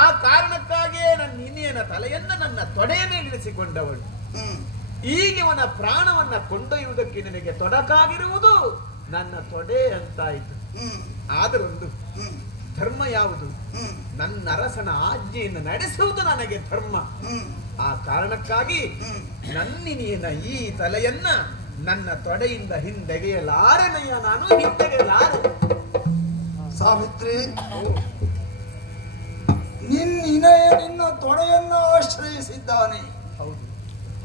ಆ ಕಾರಣಕ್ಕಾಗಿಯೇ ನನ್ನ ನಿನ್ನೆಯನ ತಲೆಯನ್ನ ನನ್ನ ತೊಡೆಯ ಮೇಲೆ ಇಳಿಸಿಕೊಂಡವಳು. ಈಗ ಅವನ ಪ್ರಾಣವನ್ನ ಕೊಂಡೊಯ್ಯುವುದಕ್ಕೆ ನಿನಗೆ ತೊಡಕಾಗಿರುವುದು ನನ್ನ ತೊಡೆ ಅಂತಾಯಿತು. ಆದರೊಂದು, ಧರ್ಮ ಯಾವುದು? ನನ್ನ ಅರಸನ ಆಜ್ಞೆಯನ್ನು ನಡೆಸುವುದು ನನಗೆ ಧರ್ಮ. ಆ ಕಾರಣಕ್ಕಾಗಿ ನನ್ನಿನಿಯನ ಈ ತಲೆಯನ್ನ ನನ್ನ ತೊಡೆಯಿಂದ ಹಿಂದೆಗೆಯಲಾರೆನಯ್ಯ, ನಾನು ಹಿಂದೆಗೆಯಲಾರೆ. ಸಾವಿತ್ರಿ, ನಿನ್ನ ತೊಡೆಯನ್ನ ಆಶ್ರಯಿಸಿದ್ದಾನೆ.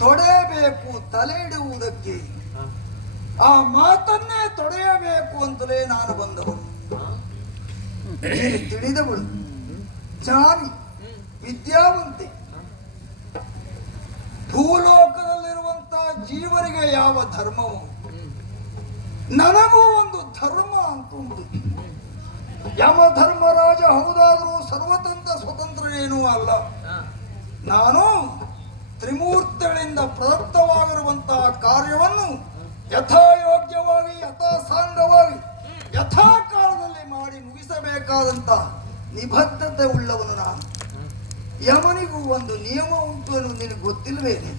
ತೊಡೆಯಬೇಕು ತಲೆ ಇಡುವುದಕ್ಕೆ. ಆ ಮಾತನ್ನೇ ತೊಡೆಯಬೇಕು ಅಂತಲೇ ನಾನು ಬಂದವನು. ತಿಳಿದವಳು, ಜ್ಞಾನಿ, ವಿದ್ಯಾವಂತೆ. ಭೂಲೋಕದಲ್ಲಿರುವಂತಹ ಜೀವರಿಗೆ ಯಾವ ಧರ್ಮವು, ನನಗೂ ಒಂದು ಧರ್ಮ ಅಂತ ಉಂಟು. ಯಮ ಧರ್ಮರಾಜ ಹೌದಾದರೂ ಸರ್ವತಂತ್ರ ಸ್ವತಂತ್ರನೇನೂ ಅಲ್ಲ. ನಾನು ತ್ರಿಮೂರ್ತಿಗಳಿಂದ ಪ್ರದತ್ತವಾಗಿರುವಂತಹ ಕಾರ್ಯವನ್ನು ಯಥಾಯೋಗ್ಯವಾಗಿ, ಯಥಾಸಾಂಗವಾಗಿ, ಯಥಾಕಾಲದಲ್ಲಿ ಮಾಡಿ ಮುಗಿಸಬೇಕಾದಂತ ನಿಬದ್ಧತೆ ಉಳ್ಳವನು ನಾನು. ಯಮನಿಗೂ ಒಂದು ನಿಯಮ ಉಂಟು ಅನ್ನೋದು ನಿನಗೆ ಗೊತ್ತಿಲ್ವೇನೆ?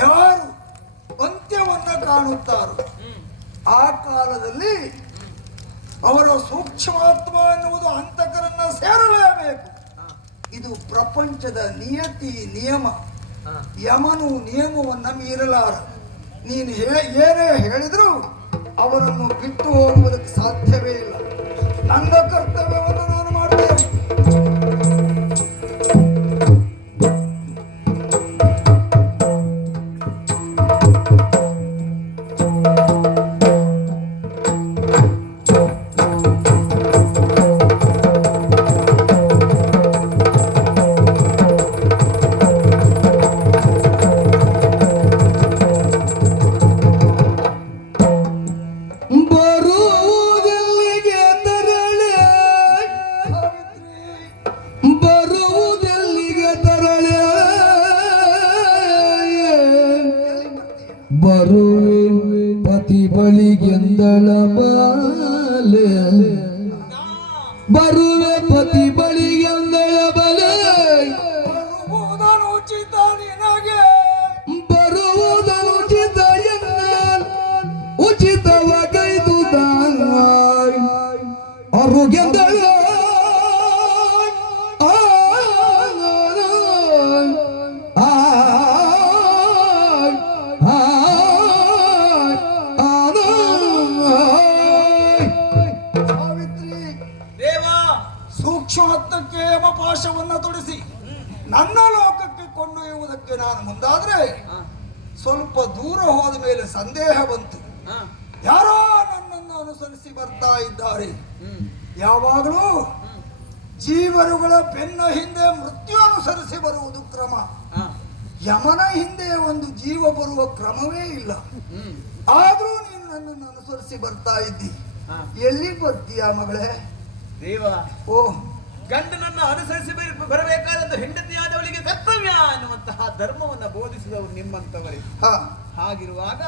ಯಾರು ಅಂತ್ಯವನ್ನ ಕಾಣುತ್ತಾರೋ ಆ ಕಾಲದಲ್ಲಿ ಅವರ ಸೂಕ್ಷ್ಮಾತ್ಮ ಎನ್ನುವುದು ಅಂತಕರನ್ನ ಸೇರಲೇಬೇಕು. ಇದು ಪ್ರಪಂಚದ ನಿಯತಿ, ನಿಯಮ. ಯಮನು ನಿಯಮವನ್ನ ಮೀರಲಾರ. ನೀನು ಏನೇ ಹೇಳಿದ್ರು ಅವರನ್ನು ಬಿಟ್ಟು ಹೋಗುವುದಕ್ಕೆ ಸಾಧ್ಯವೇ ಇಲ್ಲ. ನನ್ನ ಕರ್ತವ್ಯವನ್ನು ನಾನು ಮಾಡುತ್ತೇನೆ. ಬರುವುದಲ್ಲಿಗೆ ತರಳೆ ಎಂದಳ ಬಾಲೆ ಬರುವೆ ಪತಿ ಬಳಿ ಎಂದಳ ಬಲೆ ಬರುವುದನು ಉಚಿತ ನಿನಗೆ ಬರುವುದನು ಉಚಿತ ಎನ್ನ ಉಚಿತವಾಗೈದು ಅರುಗೆಂದಳ ಸೂಕ್ಷ್ಮತ್ವಕ್ಕೆ ಯಮಪಾಶವನ್ನ ತೊಡಿಸಿ ನನ್ನ ಲೋಕಕ್ಕೆ ಕೊಂಡೊಯ್ಯುವುದಕ್ಕೆ ನಾನು ಮುಂದಾದ್ರೆ ಸ್ವಲ್ಪ ದೂರ ಹೋದ ಮೇಲೆ ಸಂದೇಹ ಬಂತು. ಯಾರೋ ನನ್ನನ್ನು ಅನುಸರಿಸಿ ಬರ್ತಾ ಇದ್ದಾರೆ. ಯಾವಾಗಲೂ ಜೀವರುಗಳ ಬೆನ್ನ ಹಿಂದೆ ಮೃತ್ಯು ಅನುಸರಿಸಿ ಬರುವುದು ಕ್ರಮ. ಯಮನ ಹಿಂದೆ ಒಂದು ಜೀವ ಬರುವ ಕ್ರಮವೇ ಇಲ್ಲ. ಆದ್ರೂ ನೀನು ನನ್ನನ್ನು ಅನುಸರಿಸಿ ಬರ್ತಾ ಇದ್ದಿ. ಎಲ್ಲಿ ಬರ್ತೀಯ ಮಗಳೇ? ದೇವ, ಓ, ಗಂಡನನ್ನು ಅನುಸರಿಸಿ ಬರಬೇಕಾದಂತ ಹೆಂಡತಿಯಾದವಳಿಗೆ ಕರ್ತವ್ಯ ಎನ್ನುವಂತಹ ಧರ್ಮವನ್ನ ಬೋಧಿಸಿದವರು ನಿಮ್ಮಂತವರೇ. ಹಾಗಿರುವಾಗ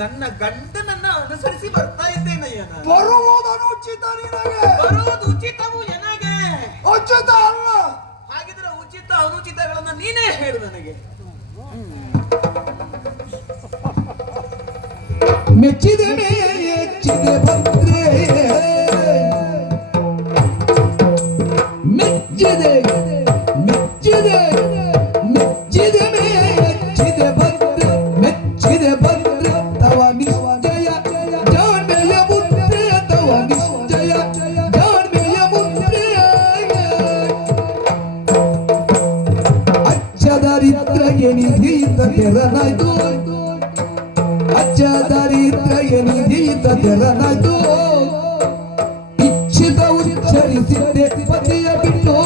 ನನ್ನ ಗಂಡನನ್ನ ಅನುಸರಿಸಿ ಬರ್ತಾ ಇದ್ದೇನಯ್ಯ. ಬರುವುದನು ಉಚಿತ ನಿನಗೆ, ಬರುವುದು ಉಚಿತವು ನನಗೆ, ಉಚಿತ ಅಲ್ಲ. ಹಾಗಿದ್ರೆ ಉಚಿತ ಅನುಚಿತಗಳನ್ನ ನೀನೇ ಹೇಳು ನನಗೆ. ಮೆಚ್ಚಿದ ಮೆಚ್ಚಿದೆ ಭದ್ರೆ ಮೆಚ್ಚಿದೆ ಮೆಚ್ಚಿದೆ ಮೆಚ್ಚಿದೆ ಮೆಚ್ಚಿದೆ ಭದ್ರ ಮೆಚ್ಚಿದೆ ಭದ್ರ ತವ ನಿಶ್ಚಯ ಜಾಣ್ಮೆಯ ಮುದ್ರೆ ತವ ನಿಶ್ಚಯ ಜಾಣ್ಮೆಯ ಮುದ್ರೆ ಅಚ್ಚದರಿದ್ರ ಎನಿದೀತ ತೆರನಾಯ್ತು ಅಚ್ಚದರಿದ್ರ ಎನಿದೀತ ತೆರನಾಯ್ತು ಇಚ್ಛಿತ ಉಚ್ಚರಿಸಿದ್ದೆ ಪತಿಯ ಬಿಟ್ಟು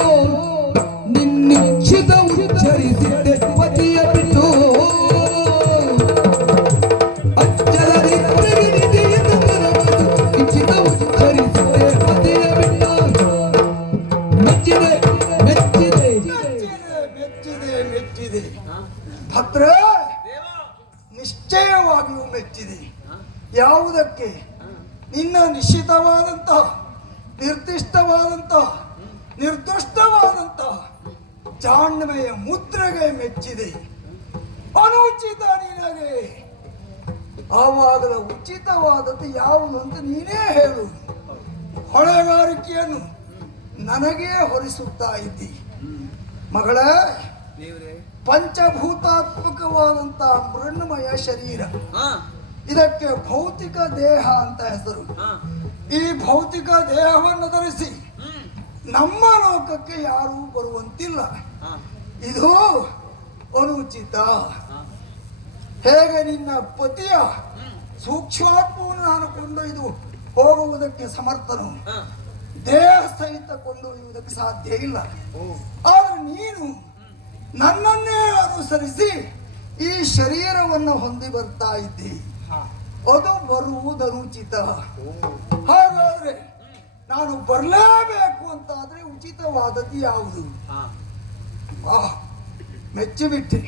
ನಿನ್ನಿಚ್ಛಿತ ಉಚ್ಚರಿಸಿದ್ದೆ ಪತಿಯ ಬಿಟ್ಟು ಅಚ್ಚದರಿದ್ರ ಎನಿದೀತ ತೆರನಾಯ್ತು ಇಚ್ಛಿತ ಉಚ್ಚರಿಸಿದ್ದೆ ಪತಿಯ ಬಿಟ್ಟು ಮೆಚ್ಚಿದೆ ಮೆಚ್ಚಿದೆ ಮೆಚ್ಚಿದೆ ಮೆಚ್ಚಿದೆ ಭದ್ರ, ನಿಶ್ಚಯವಾಗಿಯೂ ಮೆಚ್ಚಿದೆ. ಯಾವುದಕ್ಕೆ? ನಿನ್ನ ನಿಶ್ಚಿತವಾದಂತಹ ನಿರ್ದಿಷ್ಟವಾದಂತಹ ನಿರ್ದುಷ್ಟವಾದಂತಹ ಜಾಣ್ಮೆಯ ಮುದ್ರೆಗೆ ಮೆಚ್ಚಿದೆ. ಅನುಚಿತ ನಿನಗೆ. ಆವಾಗಲ ಉಚಿತವಾದದ್ದು ಯಾವುದು ಅಂತ ನೀನೇ ಹೇಳು. ಹೊಣೆಗಾರಿಕೆಯನ್ನು ನನಗೇ ಹೊರಿಸುತ್ತಾ ಇದ್ದಿ ಮಗಳ. ಪಂಚಭೂತಾತ್ಮಕವಾದಂತಹ ಮೃಣ್ಮಯ ಶರೀರ, ಇದಕ್ಕೆ ಭೌತಿಕ ದೇಹ ಅಂತ ಹೆಸರು. ಈ ಭೌತಿಕ ದೇಹವನ್ನು ಧರಿಸಿ ನಮ್ಮ ಲೋಕಕ್ಕೆ ಯಾರೂ ಬರುವಂತಿಲ್ಲ. ಇದು ಅನುಚಿತ. ಹೇಗೆ ನಿನ್ನ ಪತಿಯ ಸೂಕ್ಷ್ಮಾತ್ಮವನ್ನು ನಾನು ಕೊಂಡೊಯ್ದು ಹೋಗುವುದಕ್ಕೆ ಸಮರ್ಥನು, ದೇಹ ಸಹಿತ ಕೊಂಡೊಯ್ಯುವುದಕ್ಕೆ ಸಾಧ್ಯ ಇಲ್ಲ. ಆದ್ರೆ ನೀನು ನನ್ನನ್ನೇ ಅನುಸರಿಸಿ ಈ ಶರೀರವನ್ನು ಹೊಂದಿ ಬರ್ತಾ ಇದ್ದಿ. ಅದು ಬರುವುದನುಚಿತ. ಹಾಗಾದ್ರೆ ನಾನು ಬರಲೇಬೇಕು ಅಂತಾದ್ರೆ ಉಚಿತವಾದದ್ದು ಯಾವುದು? ಮೆಚ್ಚಿಬಿಟ್ಟೆ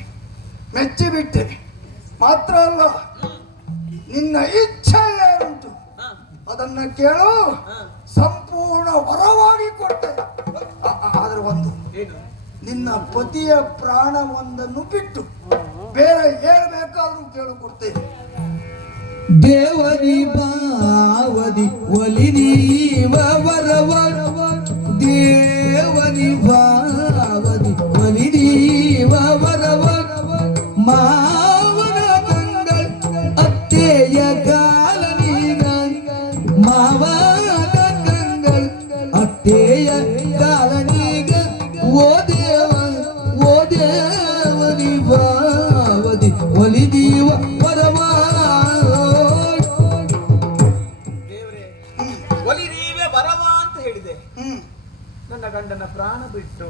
ಮೆಚ್ಚಿಬಿಟ್ಟೆ. ಮಾತ್ರ ಅಲ್ಲ, ನಿನ್ನ ಇಚ್ಛೆ ಏನುಂಟು ಅದನ್ನ ಕೇಳು, ಸಂಪೂರ್ಣ ವರವಾಗಿ ಕೊಟ್ಟೆ. ಆದ್ರೆ ಒಂದು, ನಿನ್ನ ಪತಿಯ ಪ್ರಾಣವೊಂದನ್ನು ಬಿಟ್ಟು ಬೇರೆ ಏನು ಬೇಕಾದ್ರೂ ಕೇಳು ಕೊಡ್ತೇನೆ. ದೇವನಿ ಭಾವದಿ ಒಲಿದೀವ ವರವ ದೇವನಿ ಭಾವದಿ ಒಲಿದೀವ ವರವ ಮಾವನ ಕಂಗಳ ಅತ್ತೆಯ ಕಾಲನೀಗ ಮಾವನ ಕಂಗಳ ಅತ್ತೆಯ ಕಾಲನೀಗ ಓ ದೇವನಿ ಭಾವದಿ ಒಲಿದೀವ ವರವ. ನನ್ನ ಗಂಡನ ಪ್ರಾಣ ಬಿಟ್ಟು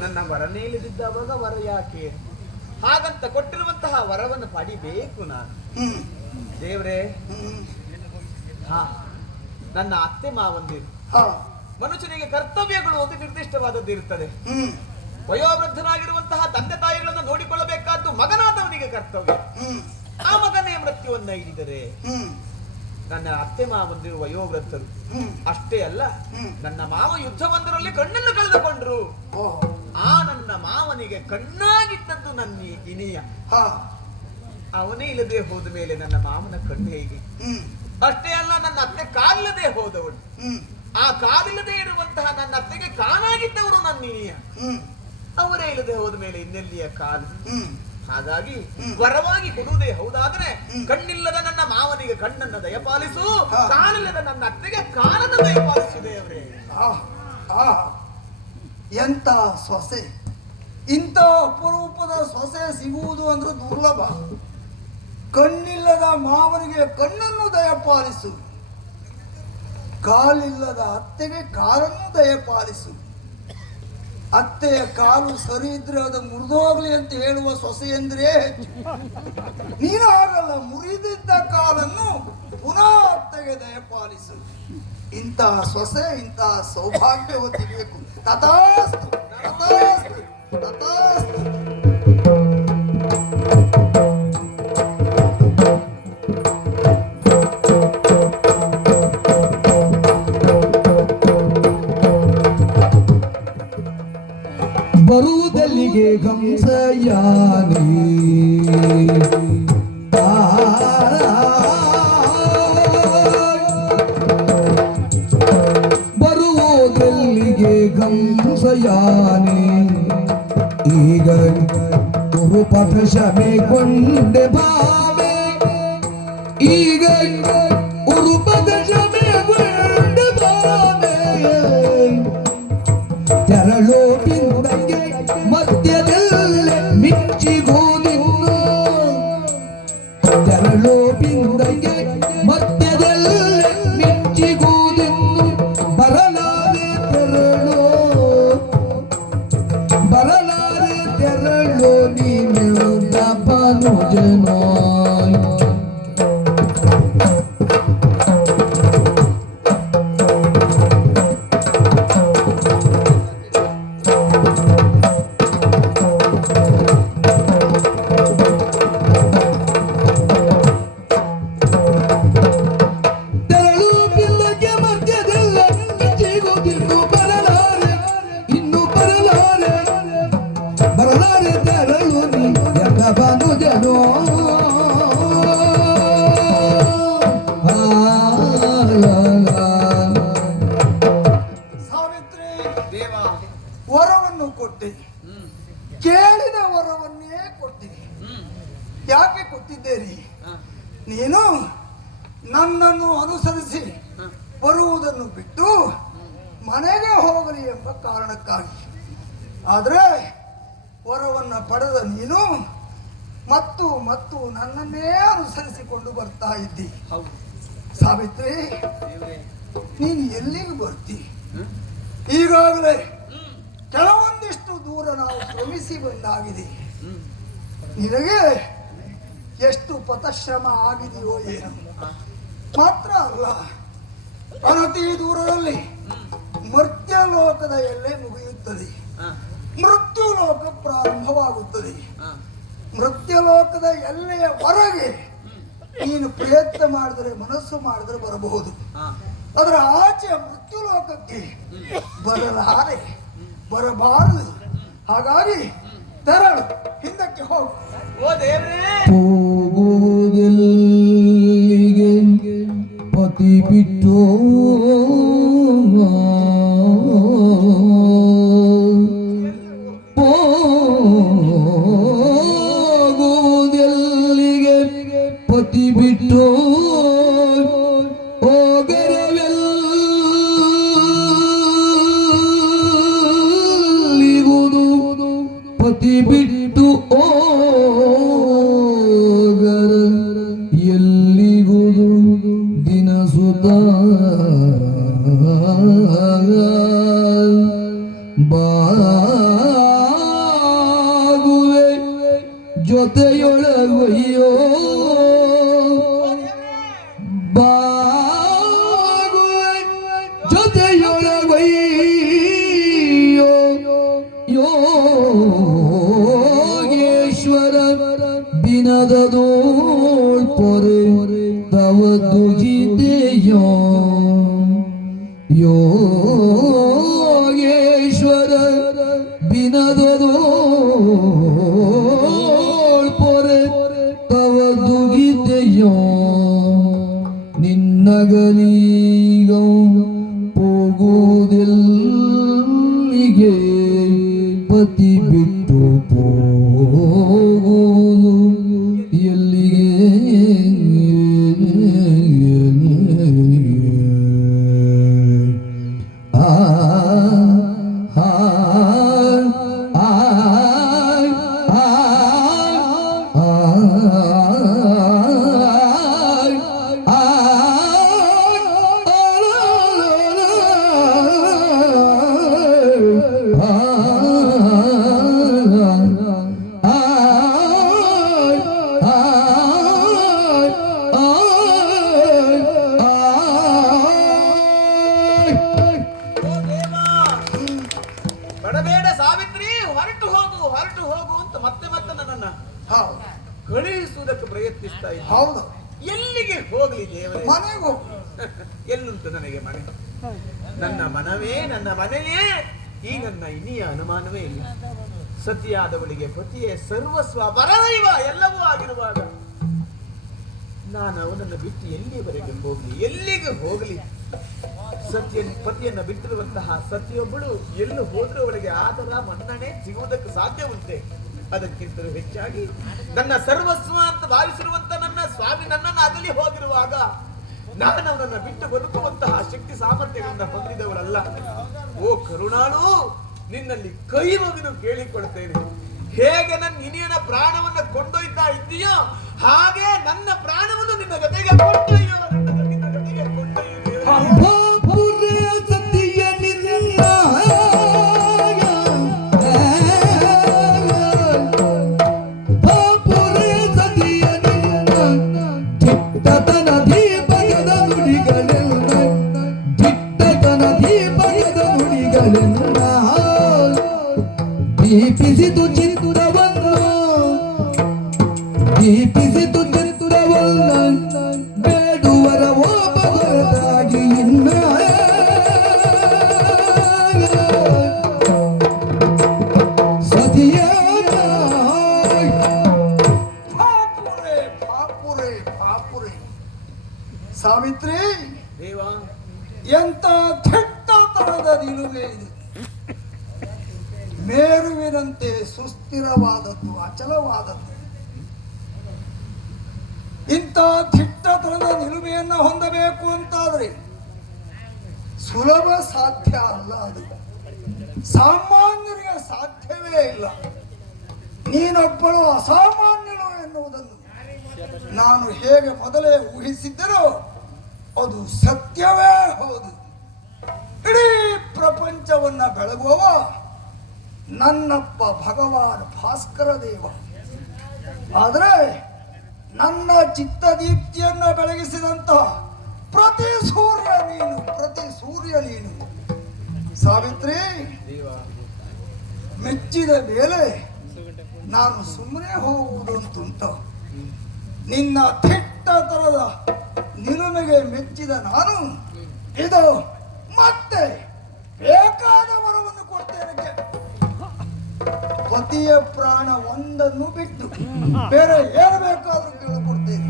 ನನ್ನ ವರನೇಲಿದ್ದಾಗ ವರ ಯಾಕೆ ಹಾಗಂತ ಕೊಟ್ಟಿರುವಂತಹ ವರವನ್ನು ಪಡಿಬೇಕು ನಾನು. ದೇವ್ರೆ, ನನ್ನ ಅತ್ತೆ ಮಾವಂದಿರು ಮನುಷ್ಯನಿಗೆ ಕರ್ತವ್ಯಗಳು ಒಂದು ನಿರ್ದಿಷ್ಟವಾದದ್ದು ಇರುತ್ತದೆ. ವಯೋವೃದ್ಧನಾಗಿರುವಂತಹ ತಂದೆ ತಾಯಿಗಳನ್ನು ನೋಡಿಕೊಳ್ಳಬೇಕಾದ್ದು ಮಗನಾದವನಿಗೆ ಕರ್ತವ್ಯ. ಆ ಮಗನೇ ಮೃತ್ಯುವನ್ನ ಹಿಡಿದರೆ ನನ್ನ ಅತ್ತೆ ಮಾವಂದಿರು ವಯೋವೃತ್ತರು. ಹ್ಮ್. ಅಷ್ಟೇ ಅಲ್ಲ, ಹ್ಮ್. ನನ್ನ ಮಾವ ಯುದ್ಧವೊಂದರಲ್ಲಿ ಕಣ್ಣನ್ನು ಕಳೆದುಕೊಂಡ್ರು. ಓ ಆ ನನ್ನ ಮಾವನಿಗೆ ಕಣ್ಣಾಗಿದ್ದದ್ದು ನನ್ನ ಇನಿಯ. ಹಾ ಅವನೇ ಇಲ್ಲದೆ ಹೋದ ಮೇಲೆ ನನ್ನ ಮಾವನ ಕಣ್ಣು ಹೇಗೆ? ಹ್ಮ್ ಅಷ್ಟೇ ಅಲ್ಲ, ನನ್ನ ಅತ್ತೆ ಕಾಲಿಲ್ಲದೆ ಹೋದವಳು. ಹ್ಮ್ ಆ ಕಾಲಿಲ್ಲದೆ ಇರುವಂತಹ ನನ್ನ ಅತ್ತೆಗೆ ಕಾಲಾಗಿದ್ದವರು ನನ್ನ ಇನಿಯ. ಹ್ಮ್ ಅವರೇ ಇಲ್ಲದೆ ಹೋದ ಮೇಲೆ ಇನ್ನೆಲ್ಲಿಯ ಕಾಲು? ಹ್ಮ್ ಹಾಗಾಗಿ ಹ್ಮ್. ವರವಾಗಿ ಕೊಡುವುದೇ ಹೌದಾದ್ರೆ ಹ್ಮ್. ಕಣ್ಣಿಲ್ಲದ ನನ್ನ ಮಾವನಿಗೆ ಕಣ್ಣನ್ನು ದಯಪಾಲಿಸು, ಹಾ. ಕಾಲಿಲ್ಲದ ನನ್ನ ಅತ್ತೆಗೆ ಕಾಲನ್ನು ದಯಪಾಲಿಸು ದೇವರೇ. ಆಹ್, ಆಹ್. ಎಂತ ಸೊಸೆ, ಇಂಥ ಅಪರೂಪದ ಸೊಸೆ ಸಿಗುವುದು ಅಂದ್ರೆ ದುರ್ಲಭ. ಕಣ್ಣಿಲ್ಲದ ಮಾವನಿಗೆ ಕಣ್ಣನ್ನು ದಯಪಾಲಿಸು, ಕಾಲಿಲ್ಲದ ಅತ್ತೆಗೆ ಕಾಲನ್ನು ದಯಪಾಲಿಸು. ಅತ್ತೆಯ ಕಾಲು ಸರಿ ಇದ್ರೆ ಅದು ಮುರಿದೋಗ್ಲಿ ಅಂತ ಹೇಳುವ ಸೊಸೆ ಎಂದ್ರೆ ಹೆಚ್ಚು. ನೀನು ಹಾಗಲ್ಲ, ಮುರಿದಿದ್ದ ಕಾಲನ್ನು ಪುನಃ ಅತ್ತೆಗೆ ದಯಪಾಲಿಸು. ಇಂತಹ ಸೊಸೆ, ಇಂತಹ ಸೌಭಾಗ್ಯವತಿ ಬೇಕು. ತಥಾಸ್ತು ತಥಾಸ್ತು ತಥಾಸ್ತು. ಬರುವುದಲ್ಲಿಗೆ ಕಂಸಯಾನಿ ಬರುವುದಲ್ಲಿಗೆ ಕಂಸಯಾನಿ ಈಗ ಗುರುಪಥ ಶಮೆ ಕೊಂಡೆ ಭಾವೆ ಈಗ ಉರುಪಥ ಶಮೆ ಕೊಂಡೆ ಭಾವೆ ತೆರಳೋ ಬಿಂದಂಗೆ ಮಧ್ಯದಲ್ಲೇ ಮಿಂಚಿಗೋದಿನ್ನು ತೆರಳೋ ಬಿಂದಂಗೆ ಮಧ್ಯದಲ್ಲೇ ಮಿಂಚಿಗೋದಿನ್ನು ಬರಲಾರೆ ತೆರಳೋ ಬರಲಾರೆ ತೆರಳೋ ನೀನು ಪನುಜನೋ ಸಾವಿತ್ರಿ, ದೇವ, ವರವನ್ನು ಕೊಟ್ಟೆ, ಕೇಳಿದ ವರವನ್ನೇ ಕೊಟ್ಟಿದೆ. ಯಾಕೆ ಕೊಟ್ಟಿದ್ದೇರಿ? ನೀನು ನನ್ನನ್ನು ಅನುಸರಿಸಿ ಬರುವುದನ್ನು ಬಿಟ್ಟು ಮನೆಗೆ ಹೋಗಲಿ ಎಂಬ ಕಾರಣಕ್ಕಾಗಿ. ಆದರೆ ವರವನ್ನು ಪಡೆದ ನೀನು ಮತ್ತು ಮತ್ತು ನನ್ನನ್ನೇ ಅನುಸರಿಸಿಕೊಂಡು ಬರ್ತಾ ಇದ್ದಿ. ಹೌದು ಸಾವಿತ್ರಿ, ದೇವರೇ. ನೀನು ಎಲ್ಲಿಗೆ ಬರ್ತಿ? ಈಗಾಗಲೇ ಕೆಲವೊಂದಿಷ್ಟು ದೂರ ನಾವು ಕ್ರಮಿಸಿ ಬಂದಾಗಿದೆ. ನಿನಗೆ ಎಷ್ಟು ಪಥಶ್ರಮ ಆಗಿದೆಯೋ ಏನು. ಮಾತ್ರ ಅಲ್ಲ, ಅನತಿ ದೂರದಲ್ಲಿ ಮರ್ತ್ಯಲೋಕದ ಎಲ್ಲೆ ಮುಗಿಯುತ್ತದೆ, ಮೃತ್ಯು ಲೋಕ ಪ್ರಾರಂಭವಾಗುತ್ತದೆ. ಮೃತ್ಯಲೋಕದ ಎಲ್ಲೆಯ ಹೊರಗೆ ನೀನು ಪ್ರಯತ್ನ ಮಾಡಿದರೆ, ಮನಸ್ಸು ಮಾಡಿದರೆ ಬರಬಹುದು. ಅದರ ಆಚೆ ಮೃತ್ಯು ಲೋಕಕ್ಕೆ ಬರಲಾರೆ, ಬರಬಾರದು. ಹಾಗಾಗಿ ತೆರಳು, ಹಿಂದಕ್ಕೆ ಹೋಗು. ಓ ದೇವರೇ, ಹೋಗುವುದೆಲ್ಲಿಗೆ ಪತಿ ಬಿಟ್ಟು ಹೋಗುವುದೆಲ್ಲಿಗೆ ಪತಿ ಬಿಟ್ಟು ಹೋಗರವೆಲ್ಲಿಗುವುದು ಪತಿ ಬಿಟ್ಟು ಹೋಗರ ಎಲ್ಲಿಗುವುದು ದಿನಸುತ ಬಾಗುವೆ ಜೊತೆಯೊಳಗಯ್ಯೋ ಬಾಗುವೆ ಜೊತೆಯೊಳಗಯ್ಯೋ ಯೋಗೇಶ್ವರ ಬಿನದದೋಳ್ ಪೊರೆ ತವ ದುಗಿದ ಯೋಗೇಶ್ವರ ಬಿನದೋ ಪೊರೆ ತವ ದುಗಿತೆಯೋ ನಿನ್ನಗಲೀಗ ಹೋಗುವುದೆಲ್ಲಿಗೆ ಪತಿ ಬಿಟ್ಟು ಹೋಗುವುದು ಎಲ್ಲಿಗೆ ಆ ಆ ಆ ಬಡಬೇಡ ಸಾವಿತ್ರಿ, ಹೊರಟು ಹೋಗು ಅಂತ ಮತ್ತೆ ಮತ್ತೆ ನನ್ನನ್ನ ಹೌದು ಕಳುಹಿಸುವುದಕ್ಕೆ ಪ್ರಯತ್ನಿಸ್ತಾ ಇದ್ದ. ಹೌದು ಎಲ್ಲಿಗೆ ಹೋಗ್ಲಿ ದೇವರೇ? ಮನೆಗೆ ಹೋಗು. ಎಲ್ಲುಂಟು ನನಗೆ ಮನೆ? ನನ್ನ ಮನೆಯೇ ಈ ನನ್ನ ಇನಿಯ ಅನುಮಾನವೇ ಇಲ್ಲ. ಸತಿಯಾದವಳಿಗೆ ಪತಿಯೇ ಸರ್ವಸ್ವ ಪರದೈವ ಎಲ್ಲವೂ ಆಗಿರುವಾಗ ನಾನು ಅವನನ್ನು ಬಿಟ್ಟು ಎಲ್ಲಿಯವರೆಗೆ ಹೋಗ್ಲಿ, ಎಲ್ಲಿಗೆ ಹೋಗಲಿ? ಪತಿಯನ್ನ ಬಿಟ್ಟಿರುವಂತಹ ಸತಿಯೊಬ್ಬಳು ಎಲ್ಲೂ ಹೋದ್ರೂ ಅವಳಿಗೆ ಆದರ ಮನ್ನಣೆ ಸಿಗುವುದಕ್ಕೆ ಸಾಧ್ಯ ಉಂಟೆ? ಅದಕ್ಕಿಂತಲೂ ಹೆಚ್ಚಾಗಿ ನನ್ನ ಸರ್ವಸ್ವ ಅಂತ ಭಾವಿಸಿರುವಂತ ನನ್ನ ಸ್ವಾಮಿ ನನ್ನನ್ನು ಅಗಲಿ ಹೋಗಿರುವಾಗ ನಾನು ಅವನನ್ನ ಬಿಟ್ಟು ಬದುಕುವಂತಹ ಶಕ್ತಿ ಸಾಮರ್ಥ್ಯಗಳನ್ನ ಹೊಂದಿದವಳಲ್ಲ. ಓ ಕರುಣಾಳು, ನಿನ್ನಲ್ಲಿ ಕೈ ಮುಗಿದು ಕೇಳಿಕೊಳ್ತೇನೆ, ಹೇಗೆ ನನ್ನ ಇನಿಯನ ಪ್ರಾಣವನ್ನ ಕೊಂಡೊಯ್ತಾ ಇದ್ದೀಯೋ ಹಾಗೆ ನನ್ನ ಪ್ರಾಣವನ್ನು ನಿನ್ನ ಜೊತೆಗೆ ಕೊಂಡೊಯ್ಯೋ, ನಿನ್ನ ಜೊತೆಗೆ ಕೊಂಡೊಯ್ಯೋ. ದೀಪಿಸಿತು ಚಿತ್ತುರವನ್ನು ಬೇಡುವರ ಒಬ್ಬರಾಗಿ ಇನ್ನ ಸತಿಯ ಪಾಪುರೆ ಸಾವಿತ್ರಿ, ದೇವ ಎಂತ ಕೆಟ್ಟತನದ ನಿಲುವೆ ಇದು. ಮೇರುವಿನಂತೆ ಸುಸ್ಥಿರವಾದದ್ದು, ಅಚಲವಾದದ್ದು. ಇಂಥ ದಿಟ್ಟತನದ ನಿಲುಮೆಯನ್ನು ಹೊಂದಬೇಕು ಅಂತಾದ್ರೆ ಸುಲಭ ಸಾಧ್ಯ ಅಲ್ಲ. ಅದು ಸಾಮಾನ್ಯರಿಗೆ ಸಾಧ್ಯವೇ ಇಲ್ಲ. ನೀನೊಬ್ಬಳು ಅಸಾಮಾನ್ಯಳು ಎನ್ನುವುದನ್ನು ನಾನು ಹೇಗೆ ಮೊದಲೇ ಊಹಿಸಿದ್ದರೋ ಅದು ಸತ್ಯವೇ ಹೌದು. ಇಡೀ ಪ್ರಪಂಚವನ್ನ ಬೆಳಗುವ ನನ್ನಪ್ಪ ಭಗವಾನ್ ಭಾಸ್ಕರ ದೇವ. ಆದರೆ ನನ್ನ ಚಿತ್ತದೀಪ್ತಿಯನ್ನ ಬೆಳಗಿಸಿದಂತಹ ಪ್ರತಿ ಸೂರ್ಯ ನೀನು ಸಾವಿತ್ರಿ. ಮೆಚ್ಚಿದ ಮೇಲೆ ನಾನು ಸುಮ್ಮನೆ ಹೋಗುವುದು ಅಂತುಂಟ. ನಿನ್ನ ದಿಟ್ಟತನದ ನಿಲುಮೆಗೆ ಮೆಚ್ಚಿದ ನಾನು ಇದು ಮತ್ತೆ ಬೇಕಾದ ವರವನ್ನು ಕೊಡ್ತೇನೆ. ಪತಿಯ ಪ್ರಾಣ ಒಂದನ್ನು ಬಿಟ್ಟು ಬೇರೆ ಏನು ಬೇಕಾದ್ರೂ ಕೇಳಿಕೊಡ್ತೇನೆ.